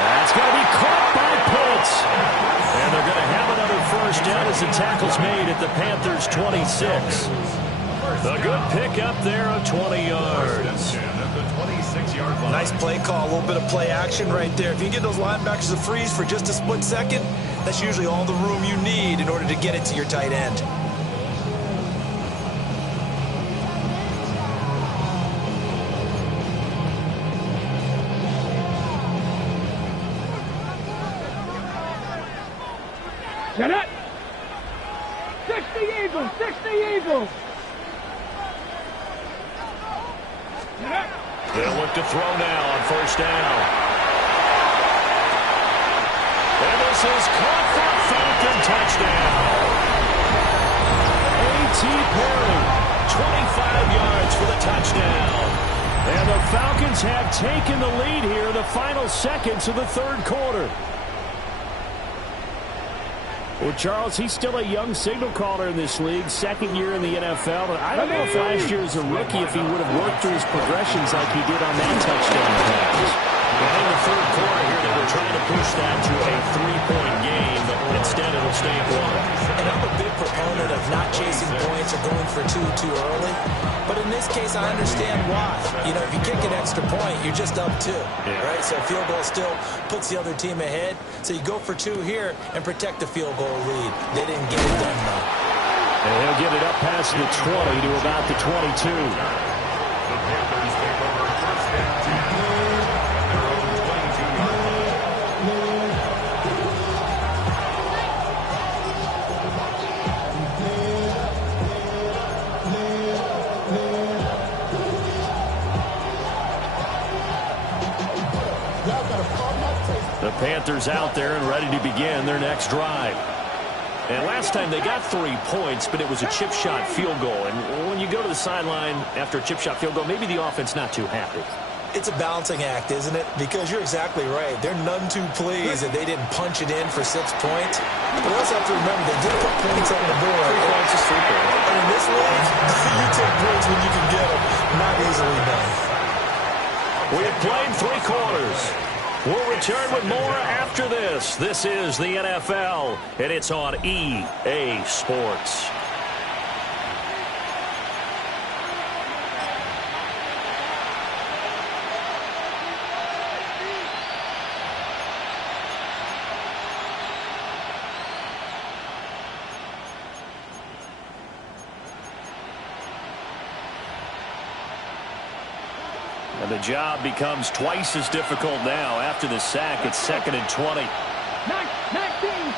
That's going to be caught by Pitts. And they're going to have another first down as the tackle's made at the Panthers' 26. A good pickup there of 20 yards. Nice play call, a little bit of play action right there. If you can get those linebackers to freeze for just a split second, that's usually all the room you need in order to get it to your tight end. Get it. 60 Eagles, 60 Eagles. They'll look to throw now on first down. And this is caught for a Falcon touchdown. A.T. Perry, 25 yards for the touchdown. And the Falcons have taken the lead here in the final seconds of the third quarter. Well, Charles, he's still a young signal caller in this league, 2nd year in the NFL. And I don't know if last year as a rookie if he would have worked through his progressions like he did on that touchdown pass. Well, in the third quarter here, they were trying to push that to a 3-point game, but instead it'll stay at 1. And I'm a big proponent of not chasing points or going for two too early. But in this case, I understand why. You know, if you kick an extra point, you're just up 2, right? So field goal still puts the other team ahead. So you go for 2 here and protect the field goal lead. They didn't get it done, though. And he'll get it up past the 20 to about the 22. The Panthers take over first and 10 at their own 22-yard line. The Panthers out there and ready to begin their next drive. And last time they got 3 points, but it was a chip shot field goal. And when you go to the sideline after a chip shot field goal, maybe the offense not too happy. It's a balancing act, isn't it? Because you're exactly right. They're none too pleased that they didn't punch it in for 6 points. But we also have to remember they did put points on the board. 3 points is 3 points. And in this league, you take points when you can get them. Not easily done. We have played 3 quarters. We'll return with more after this. This is the NFL, and it's on EA Sports. And the job becomes twice as difficult now. After the sack, it's 2nd and 20. 19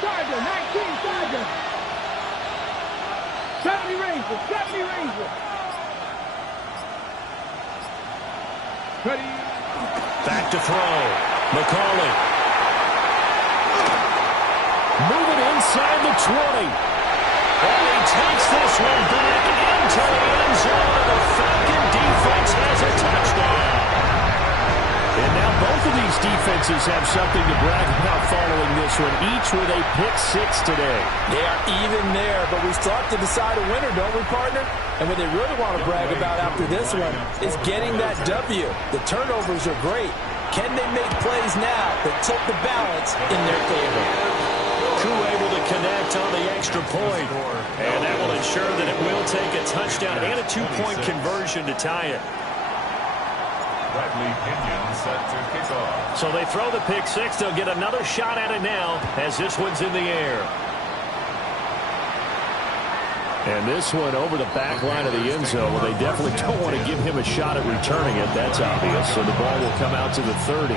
Charger, 19 Charger. 70 Rangers, 70 Rangers. Ready. Back to throw. McCauley. Moving inside the 20. And he takes this one back into the end zone. The Falcon defense has a touchdown. And now both of these defenses have something to brag about following this one, each with a pick 6 today. They are even there, but we still have to decide a winner, don't we, partner? And what they really want to brag about after this one is getting that W. The turnovers are great. Can they make plays now that tilt the balance in their favor? Crew able to connect on the extra point. And that will ensure that it will take a touchdown and a 2-point conversion to tie it. Bradley Pinion set to kick off. So they throw the pick 6. They'll get another shot at it now as this one's in the air. And this one over the back line of the end zone. Well, they definitely don't want to give him a shot at returning it. That's obvious. So the ball will come out to the 30.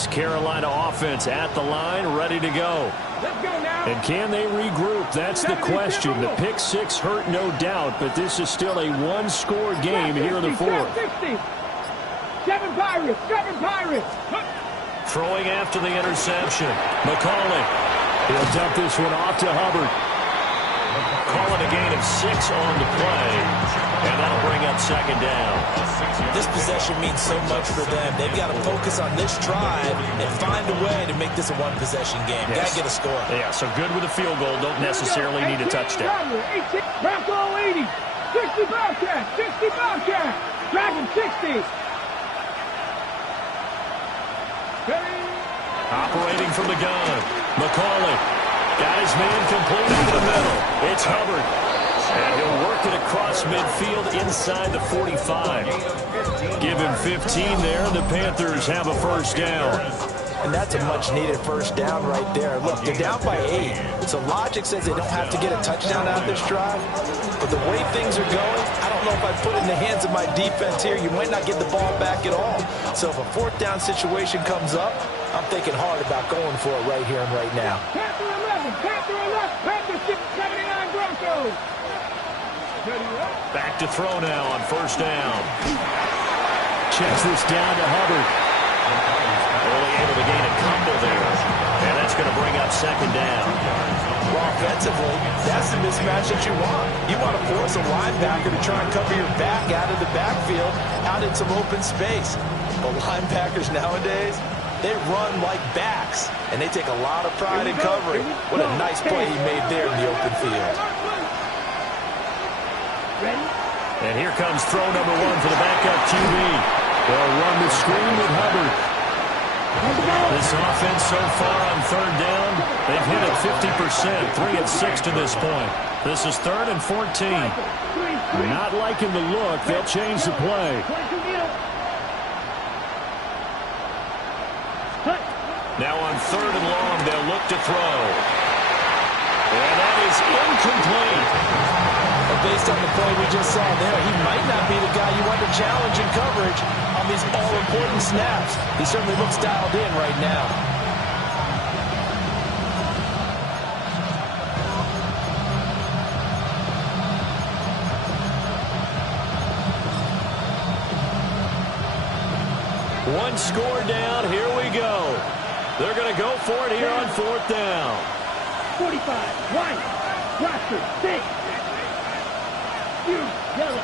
This Carolina offense at the line, ready to go. Let's go now. And can they regroup? That's the question. The pick six hurt, no doubt, but this is still a one-score game here in the fourth. 60. 7 Pirates. 7 Pirates. Throwing after the interception. McCauley. He'll dump this one off to Hubbard. Calling a gain of 6 on the play, and that'll bring up second down. This possession means so much for them. They've got to focus on this drive and find a way to make this a one-possession game. Yes. Got to get a score. Yeah, so good with a field goal. Don't necessarily need a touchdown. Bronco 80. 60 Bobcat. 60 Bobcat. Dragon 60. Operating from the gun. McCauley got his man complete over the middle. It's Hubbard. And he'll work it across midfield inside the 45. Give him 15 there, and the Panthers have a first down. And that's a much-needed first down right there. Look, they're down by 8. So logic says they don't have to get a touchdown out of this drive. But the way things are going, I don't know if I put it in the hands of my defense here. You might not get the ball back at all. So if a fourth down situation comes up, I'm thinking hard about going for it right here and right now. Panther 11. Panther 11. Panther 79 Broncos. Back to throw now on first down. Checks this down to Hubbard. Only able to gain a couple there. And that's going to bring up second down. Well, offensively, that's the mismatch that you want. You want to force a linebacker to try and cover your back out of the backfield, out in some open space. But linebackers nowadays, they run like backs, and they take a lot of pride in covering. What a nice play he made there in the open field. And here comes throw number 1 for the backup QB. They'll run the screen with Hubbard. This offense so far on third down, they've hit it 50%, 3 of 6 to this point. This is 3rd and 14. Not liking the look, they'll change the play. Now on 3rd and long, they'll look to throw. And that is incomplete. But based on the play we just saw there, he might not be the guy you want to challenge in coverage on these all-important snaps. He certainly looks dialed in right now. One score down, here we go. They're going to go for it here on 4th down. 45, white, roster, 6. Yellow.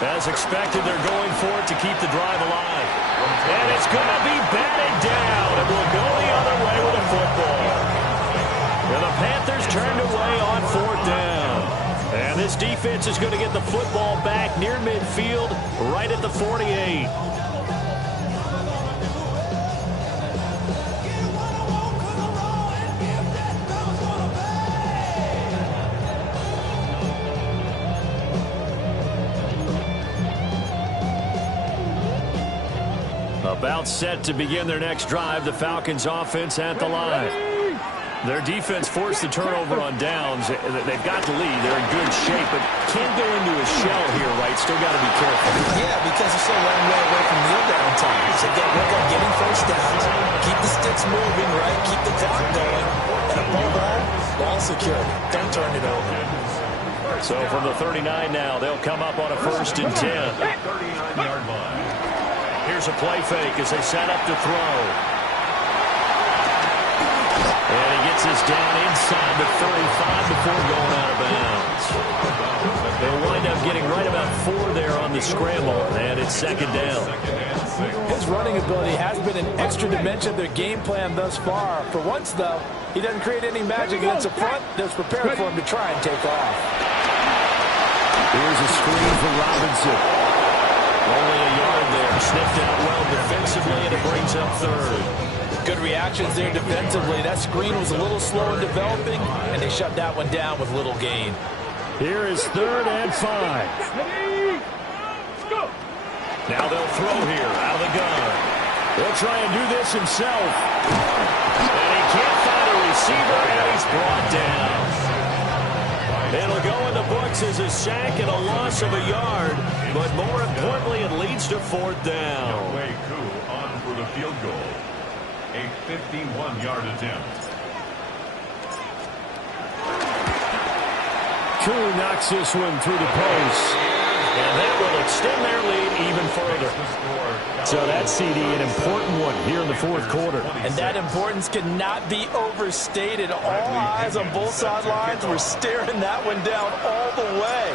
As expected, they're going for it to keep the drive alive. And it's going to be batted down. It will go the other way with a football. And the Panthers turned away on 4th down. And this defense is going to get the football back near midfield, right at the 48. About set to begin their next drive, the Falcons offense at the line. Their defense forced the turnover on downs. They've got the lead. They're in good shape, but can't go into a shell here, right? Still got to be careful. Yeah, because they're still running way away from kneel down time. So they've got to work on getting first downs, keep the sticks moving, right? Keep the clock going. And above all, ball security. Don't turn it over. So from the 39 now, they'll come up on a 1st and 10. 39-yard line. Here's a play fake as they set up to throw. And he gets this down inside the 35 before going out of bounds. They'll wind up getting right about 4 there on the scramble, and it's second down. His running ability has been an extra dimension of their game plan thus far. For once, though, he doesn't create any magic against the front that's prepared for him to try and take off. Here's a screen for Robinson. Only a yard there. Sniffed out well defensively, and it brings up 3rd. Good reactions there defensively. That screen was a little slow in developing, and they shut that one down with little gain. Here is 3rd and 5. Now they'll throw here out of the gun. They'll try and do this himself. And he can't find a receiver, and he's brought down. It'll go in the books as a sack and a loss of a yard, but more importantly, it leads to fourth down. Way Koo on for the field goal. A 51-yard attempt. Koo knocks this one through the post. And that will extend their lead even further. So that CD, an important one here in the fourth quarter. And that importance cannot be overstated. All eyes on both sidelines were staring that one down all the way.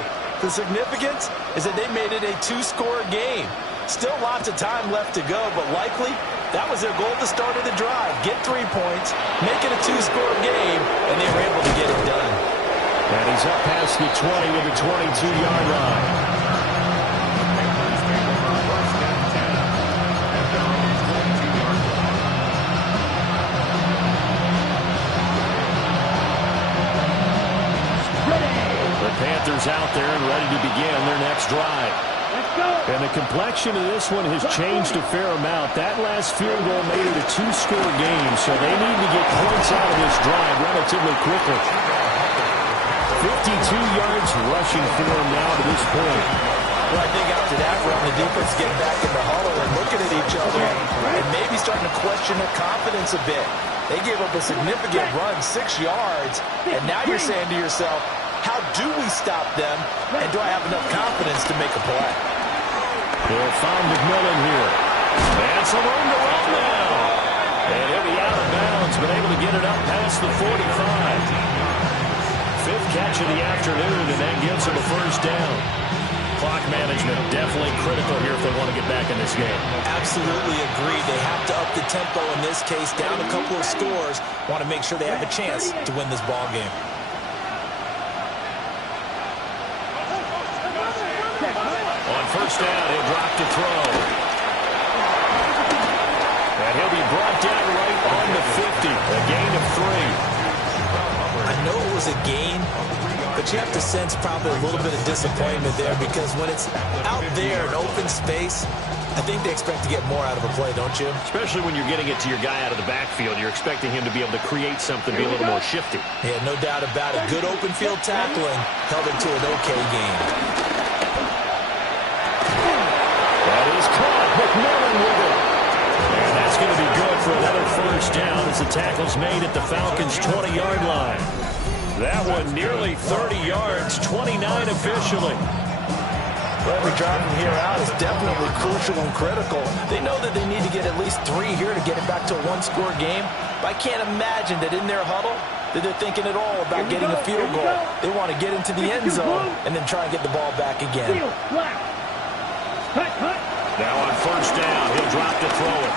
The significance is that they made it a two-score game. Still lots of time left to go, but likely that was their goal at the start of the drive. Get 3 points, make it a two-score game, and they were able to get it done. And he's up past the 20 with the 22-yard line. Panthers out there and ready to begin their next drive. Let's go. And the complexion of this one has changed a fair amount. That last field goal made it a two-score game, so they need to get points out of this drive relatively quickly. 52 yards rushing for him now to this point. Well, I think after that run, the defense getting back in the huddle and looking at each other and maybe starting to question their confidence a bit. They gave up a significant run, 6 yards, and now you're saying to yourself, how do we stop them, and do I have enough confidence to make a play? They'll find McMillan here. And some room to run now. And he'll be out of bounds, but able to get it up past the 45. Fifth catch of the afternoon, and that gives him a first down. Clock management definitely critical here if they want to get back in this game. Absolutely agreed. They have to up the tempo in this case, down a couple of scores. Want to make sure they have a chance to win this ball game. On first down, he'll drop to throw. And he'll be brought down right on the 50. A gain of 3. I know it was a gain, but you have to sense probably a little bit of disappointment there because when it's out there in open space, I think they expect to get more out of a play, don't you? Especially when you're getting it to your guy out of the backfield. You're expecting him to be able to create something, be a little more shifty. Yeah, no doubt about it. Good open field tackling held it to an okay game. That is caught. McMillan with it. And that's going to be good for another first down as the tackle's made at the Falcons' 20-yard line. That one nearly 30 yards, 29 officially. Well, every drive from here out is definitely crucial and critical. They know that they need to get at least 3 here to get it back to a one-score game. But I can't imagine that in their huddle that they're thinking at all about getting a field goal. They want to get into the end zone and then try and get the ball back again. Now on first down, he'll drop to throw it.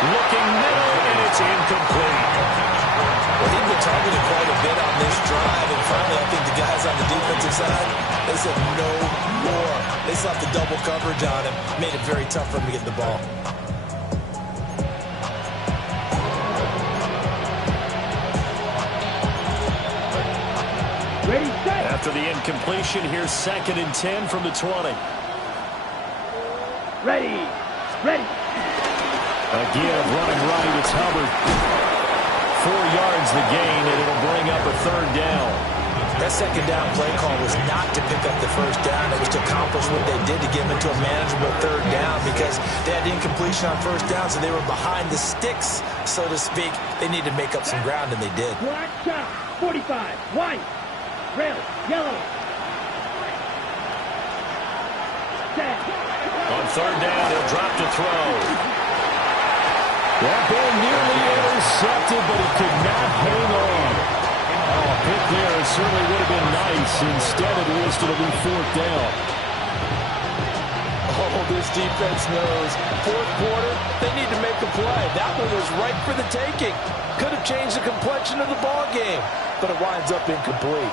Looking middle, and it's incomplete. Well, they've been targeted quite a bit on this drive, and finally I think the guys on the defensive side, they said no more. They slapped the double coverage on him, made it very tough for him to get the ball. Ready, set. After the incompletion, here's 2nd and 10 from the 20. Ready. Ready. Again, running right, it's Hubbard. 4 yards the gain, and it'll bring up a third down. That second down play call was not to pick up the first down. It was to accomplish what they did to get them into a manageable third down because they had incompletion on first down, so they were behind the sticks, so to speak. They needed to make up some ground, and they did. Black shot. 45. White. Red. Yellow. Set. On third down, he'll drop to throw. That ball nearly intercepted, but he could not hang on. Oh, pick there certainly would have been nice. Instead, at least it'll be fourth down. Oh, this defense knows. Fourth quarter, they need to make a play. That one was right for the taking. Could have changed the complexion of the ball game, but it winds up incomplete.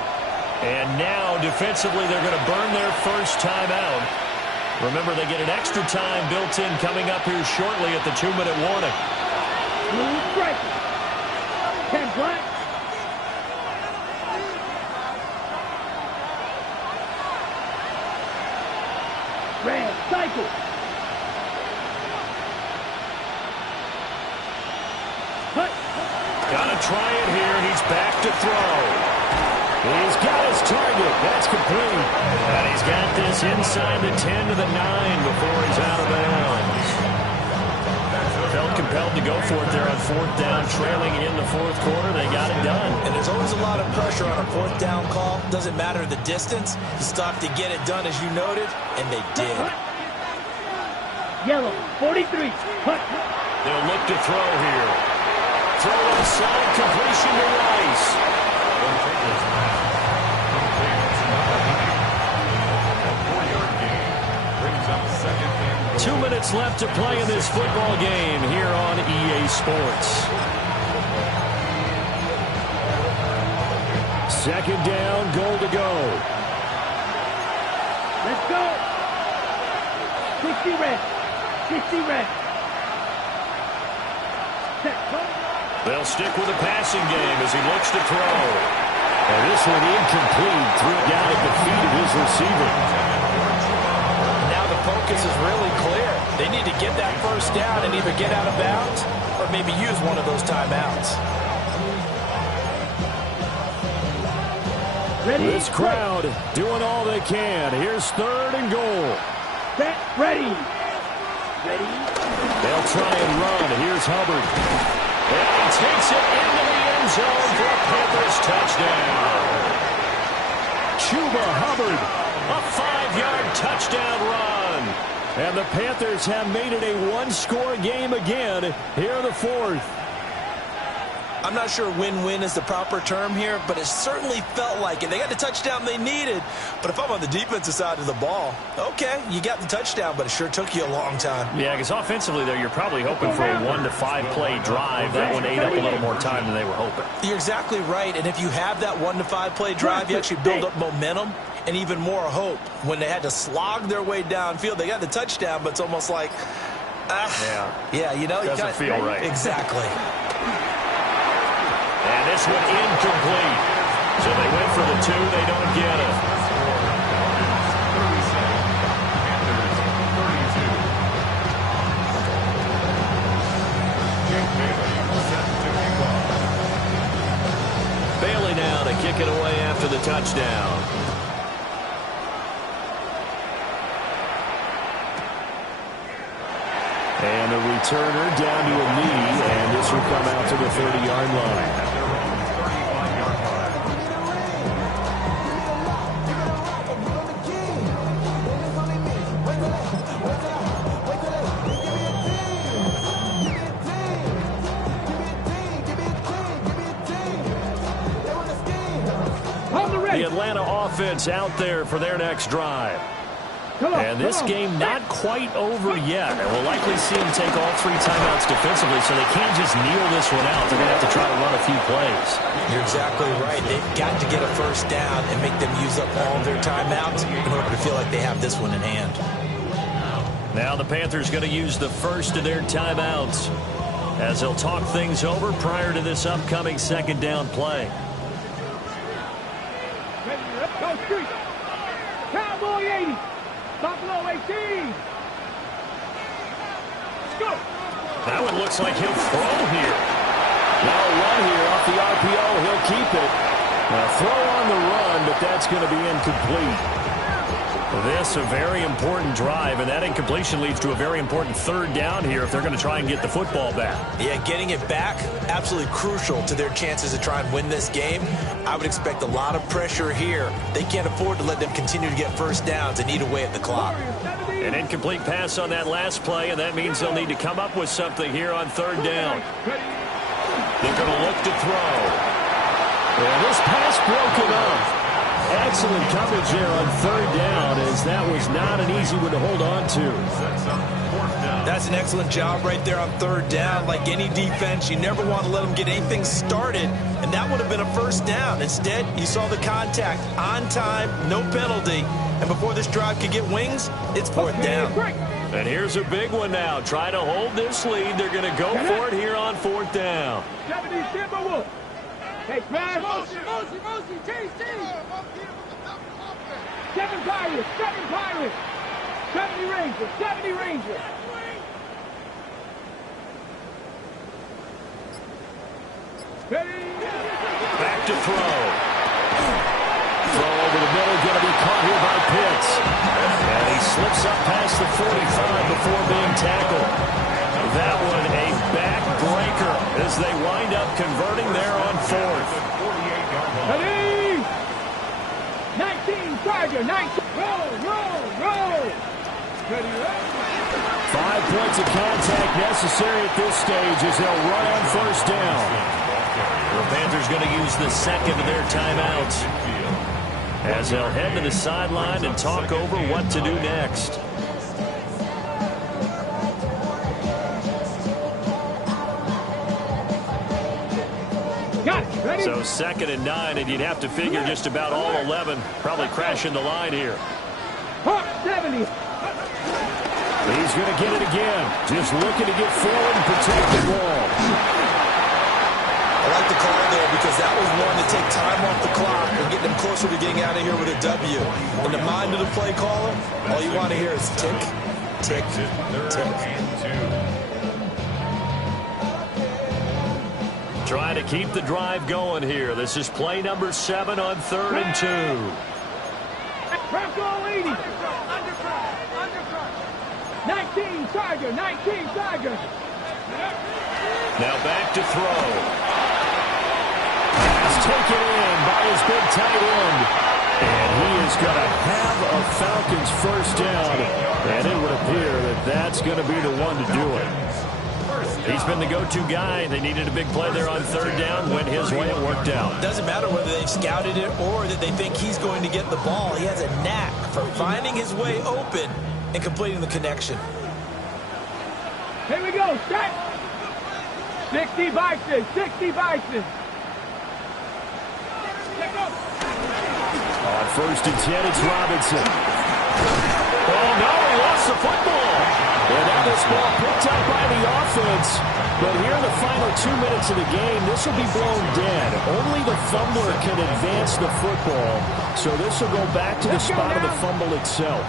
And now, defensively, they're going to burn their first time out. Remember, they get an extra time built in coming up here shortly at the 2-minute warning. Blue strike. 10 black. Red cycle. Cut. Got to try it here, and he's back to throw. He's got his target. That's complete. And he's got this inside the 10 to the 9 before he's out of bounds. Felt compelled to go for it there on 4th down, trailing in the 4th quarter. They got it done. And there's always a lot of pressure on a 4th down call. Doesn't matter the distance. You stop to get it done, as you noted, and they did. Yellow, 43. Hut. They'll look to throw here. Throw inside, completion to Rice. 2 minutes left to play in this football game here on EA Sports. 2nd down, goal to go. Let's go. 60 red. 60 red. Set. They'll stick with the passing game as he looks to throw. And this one incomplete. Threw it down at the feet of his receiver. Now the focus is really clear. They need to get that 1st down and either get out of bounds or maybe use one of those timeouts. Ready. This crowd doing all they can. Here's 3rd and goal. Set. Ready. Ready. They'll try and run. Here's Hubbard. And he takes it into the end zone for a Panthers touchdown. Chuba Hubbard, a 5-yard touchdown run. And the Panthers have made it a 1-score game again here in the 4th. I'm not sure win-win is the proper term here, but it certainly felt like it. They got the touchdown they needed, but if I'm on the defensive side of the ball, okay, you got the touchdown, but it sure took you a long time. Yeah, because offensively there, you're probably hoping for a 1 to 5 play drive. That one ate up a little more time than they were hoping. You're exactly right, and if you have that 1 to 5 play drive, you actually build up momentum and even more hope. When they had to slog their way downfield, they got the touchdown, but it's almost like, yeah, you know, doesn't feel right. Exactly. And this one incomplete. So they went for the 2. They don't get it. Bailey now to kick it away after the touchdown. And the returner down to a knee, and this will come out to the 30-yard line. The Atlanta offense out there for their next drive. And this game not quite over yet. And we'll likely see them take all 3 timeouts defensively, so they can't just kneel this one out. They're going to have to try to run a few plays. You're exactly right. They've got to get a 1st down and make them use up all their timeouts in order to feel like they have this one in hand. Now the Panthers going to use the first of their timeouts as they'll talk things over prior to this upcoming 2nd down play. Go street. Cowboy 80. Buffalo 18. Let's go. That one looks like he'll throw here. Now a run here off the RPO. He'll keep it. Now throw on the run, but that's going to be incomplete. This a very important drive, and that incompletion leads to a very important 3rd down here if they're going to try and get the football back. Yeah, getting it back, absolutely crucial to their chances to try and win this game. I would expect a lot of pressure here. They can't afford to let them continue to get 1st downs and eat away at the clock. An incomplete pass on that last play, and that means they'll need to come up with something here on 3rd down. They're going to look to throw. And this pass broken up. Excellent coverage there on 3rd down, as that was not an easy one to hold on to. That's an excellent job right there on 3rd down. Like any defense, you never want to let them get anything started, and that would have been a 1st down. Instead, you saw the contact on time, no penalty, and before this drive could get wings, it's 4th down. And here's a big one now. Try to hold this lead. They're going to go for it here on 4th down. 70 Timberwolves. Hey, man. Mosi, Chase. 7 Pirates. 70 Rangers. Ready? Back to throw. Throw over the middle, going to be caught here by Pitts. And he slips up past the 45 before being tackled. That one a backbreaker as they wind up converting there on fourth. Ready? 19, Tiger, 19. Roll. Ready, roll. 5 points of contact necessary at this stage as they'll run on first down. The Panthers going to use the second of their timeouts as they'll head to the sideline and talk over what to do next. So 2nd and 9, and you'd have to figure just about all 11 probably crashing the line here. 70. He's going to get it again. Just looking to get forward and protect the ball. I like the call there because that was one to take time off the clock and get them closer to getting out of here with a W. In the mind of the play caller, all you want to hear is tick, tick, tick. Trying to keep the drive going here. This is play number 7 on 3rd and 2. Bronco 80. 19, Tiger, 19, Tiger. Now back to throw. Pass taken in by his big tight end. And he is going to have a Falcons first down. And it would appear that that's going to be the one to do it. He's been the go-to guy. They needed a big play there on 3rd down. Went his way. It worked out. Doesn't matter whether they've scouted it or that they think he's going to get the ball. He has a knack for finding his way open and completing the connection. Here we go. Set. 60 Bison. 60 Bison. On 1st and 10, it's Robinson. Oh, no, he lost the football. And now this ball picked up by the offense. But here in the final 2 minutes of the game, this will be blown dead. Only the fumbler can advance the football. So this will go back to the spot of the fumble itself.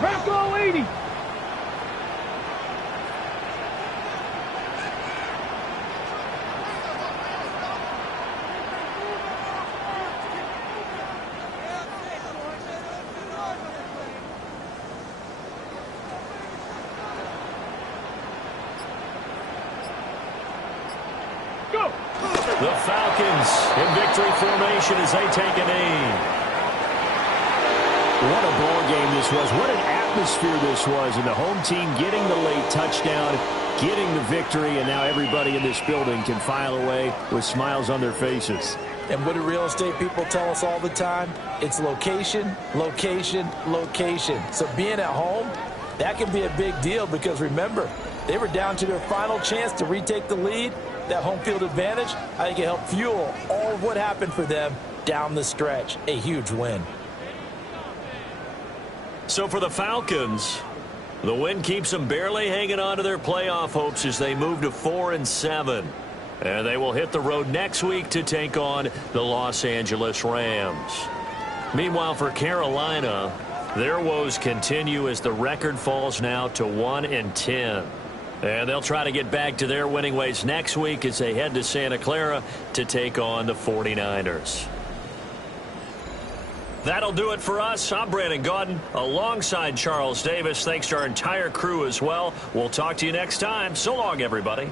Bronco 80. The Falcons in victory formation as they take a knee. What a ball game this was. What an atmosphere this was. And the home team getting the late touchdown, getting the victory, and now everybody in this building can file away with smiles on their faces. And what do real estate people tell us all the time? It's location, location, location. So being at home, that can be a big deal because remember, they were down to their final chance to retake the lead. That home field advantage, I think it helped fuel all of what happened for them down the stretch. A huge win. So for the Falcons, the win keeps them barely hanging on to their playoff hopes as they move to 4-7. And they will hit the road next week to take on the Los Angeles Rams. Meanwhile, for Carolina, their woes continue as the record falls now to 1-10. And they'll try to get back to their winning ways next week as they head to Santa Clara to take on the 49ers. That'll do it for us. I'm Brandon Gaudin alongside Charles Davis. Thanks to our entire crew as well. We'll talk to you next time. So long, everybody.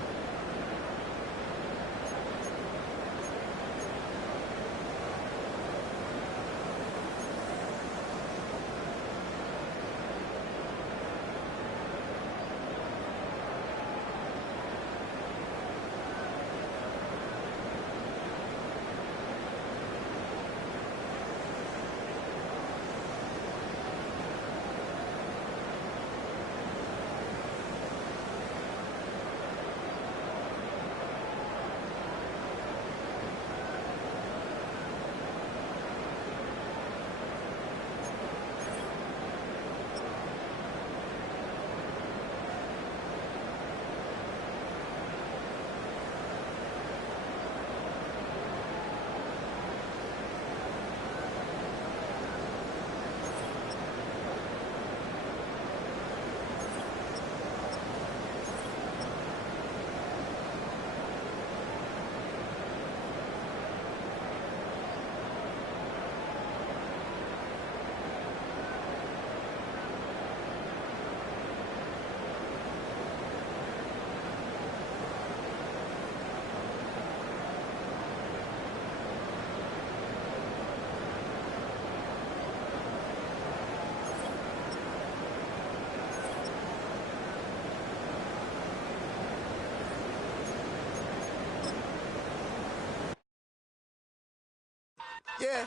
Yeah,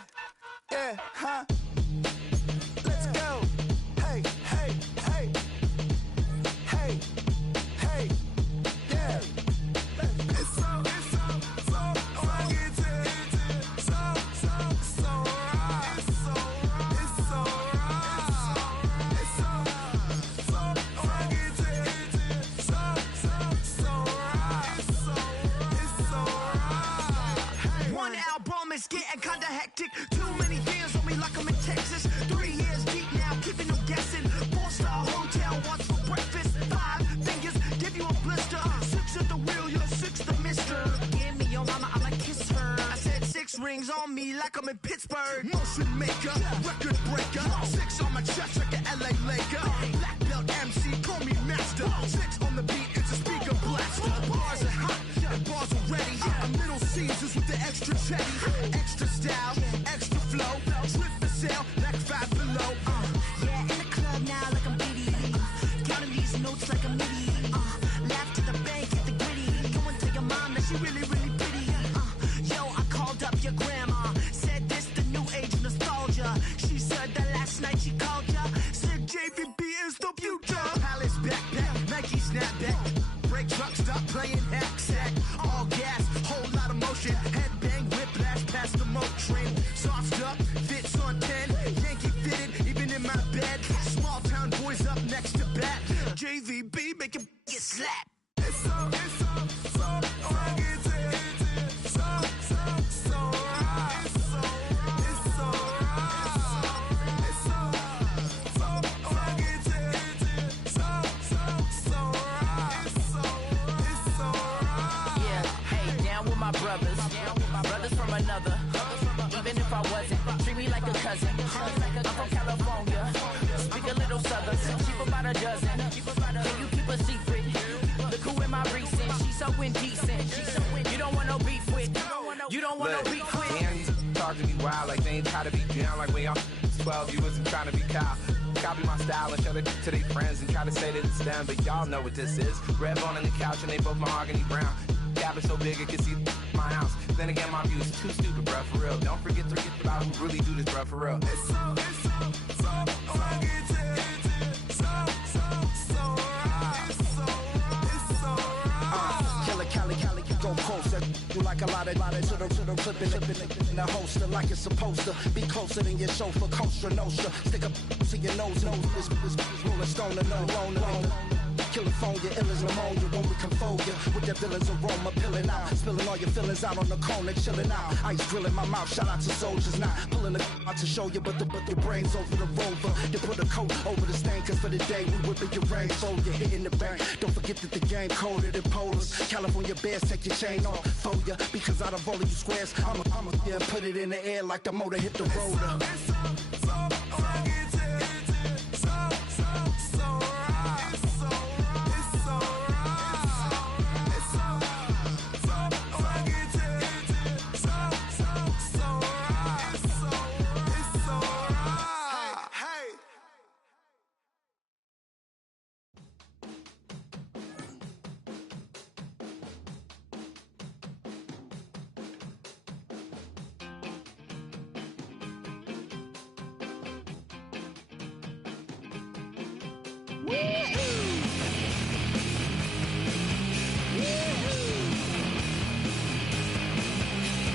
yeah, huh? Let's go. Hey, hey, hey. Hey, hey, yeah. It's so rugged. So raw. It's so raw. It's so raw. It's so rugged. So raw. It's so raw. One album is getting kinda hectic. Too many fans on me like I'm in Texas. 3 years deep now, keeping them guessing. 4-star hotel, what's for breakfast? 5 fingers, give you a blister. 6 at the wheel, you're 6 the mister. Give me your mama, I'ma kiss her. I said 6 rings on me like I'm in Pittsburgh. Motion maker, record breaker. 6 on my chest like an LA Laker. Black belt MC, call me master. 6 on the beat, it's a speaker blaster. Bars are hot, and bars are ready. I'm Little Caesars with the extra chetty. Extra style, extra flow. Slip the sail, like 5 below. Yeah, in the club now like I'm Diddy. Counting these notes like a MIDI. Laugh to the bank, hit the gritty. Go and tell your mom that she really, really pretty. Yo, I called up your grandma. Said this the new age nostalgia. She said that last night she called ya. Said JVB is the future. Palace backpack, Nike snapback. Break truck, stop playing hack sack. All gas, whole lot of motion. Headbang, whiplash, past the moat train. Soft up, fits on 10. Yankee fitted, even in my bed. Small town boys up next to bat. JVB, make it get slapped. It's so rugged. So raw. It's so raw. It's so raw. It's so rugged. So raw. It's so raw. Yeah, hey, down with my brothers. Brothers from another. Even if I wasn't, treat me like a cousin. I'm from California. Speak a little southern. Cheap about a dozen. Can you keep a secret? Look who in my recent. She's so indecent. You don't want no beef with. You don't want no beef with. Man, you talk to me wild like they ain't try to be down. Like when y'all 12, you wasn't trying to be Kyle. Copy my style and show it to their friends and try to say that it's them, but y'all know what this is. Red bone on the couch and they both mahogany brown. Cabin so big it can see my house. Then again, my view is too stupid, bruh, for real. Don't forget about who really do this, bruh, for real. It's so rugged. So raw. It's so raw. Killer Cali, go coast. That you like a lot of to the clipping in the holster like it's supposed to be closer than your chauffeur. Coaster Nostra, stick up to your nose. This rolling stone and alone. California, ill as pneumonia when we can fold ya with that villain's aroma, pilling out, spilling all your feelings out on the corner, chilling out. Ice grilling my mouth, shout out to soldiers now, pulling the out to show you, but the brains over the rover. You put a coat over the stain, cause for the day we whipping your rain, so you're hitting the bank. Don't forget that the game colder than polars. California bears, take your chain off for ya, because out of all of you squares, I'ma yeah, put it in the air like the motor hit the roller.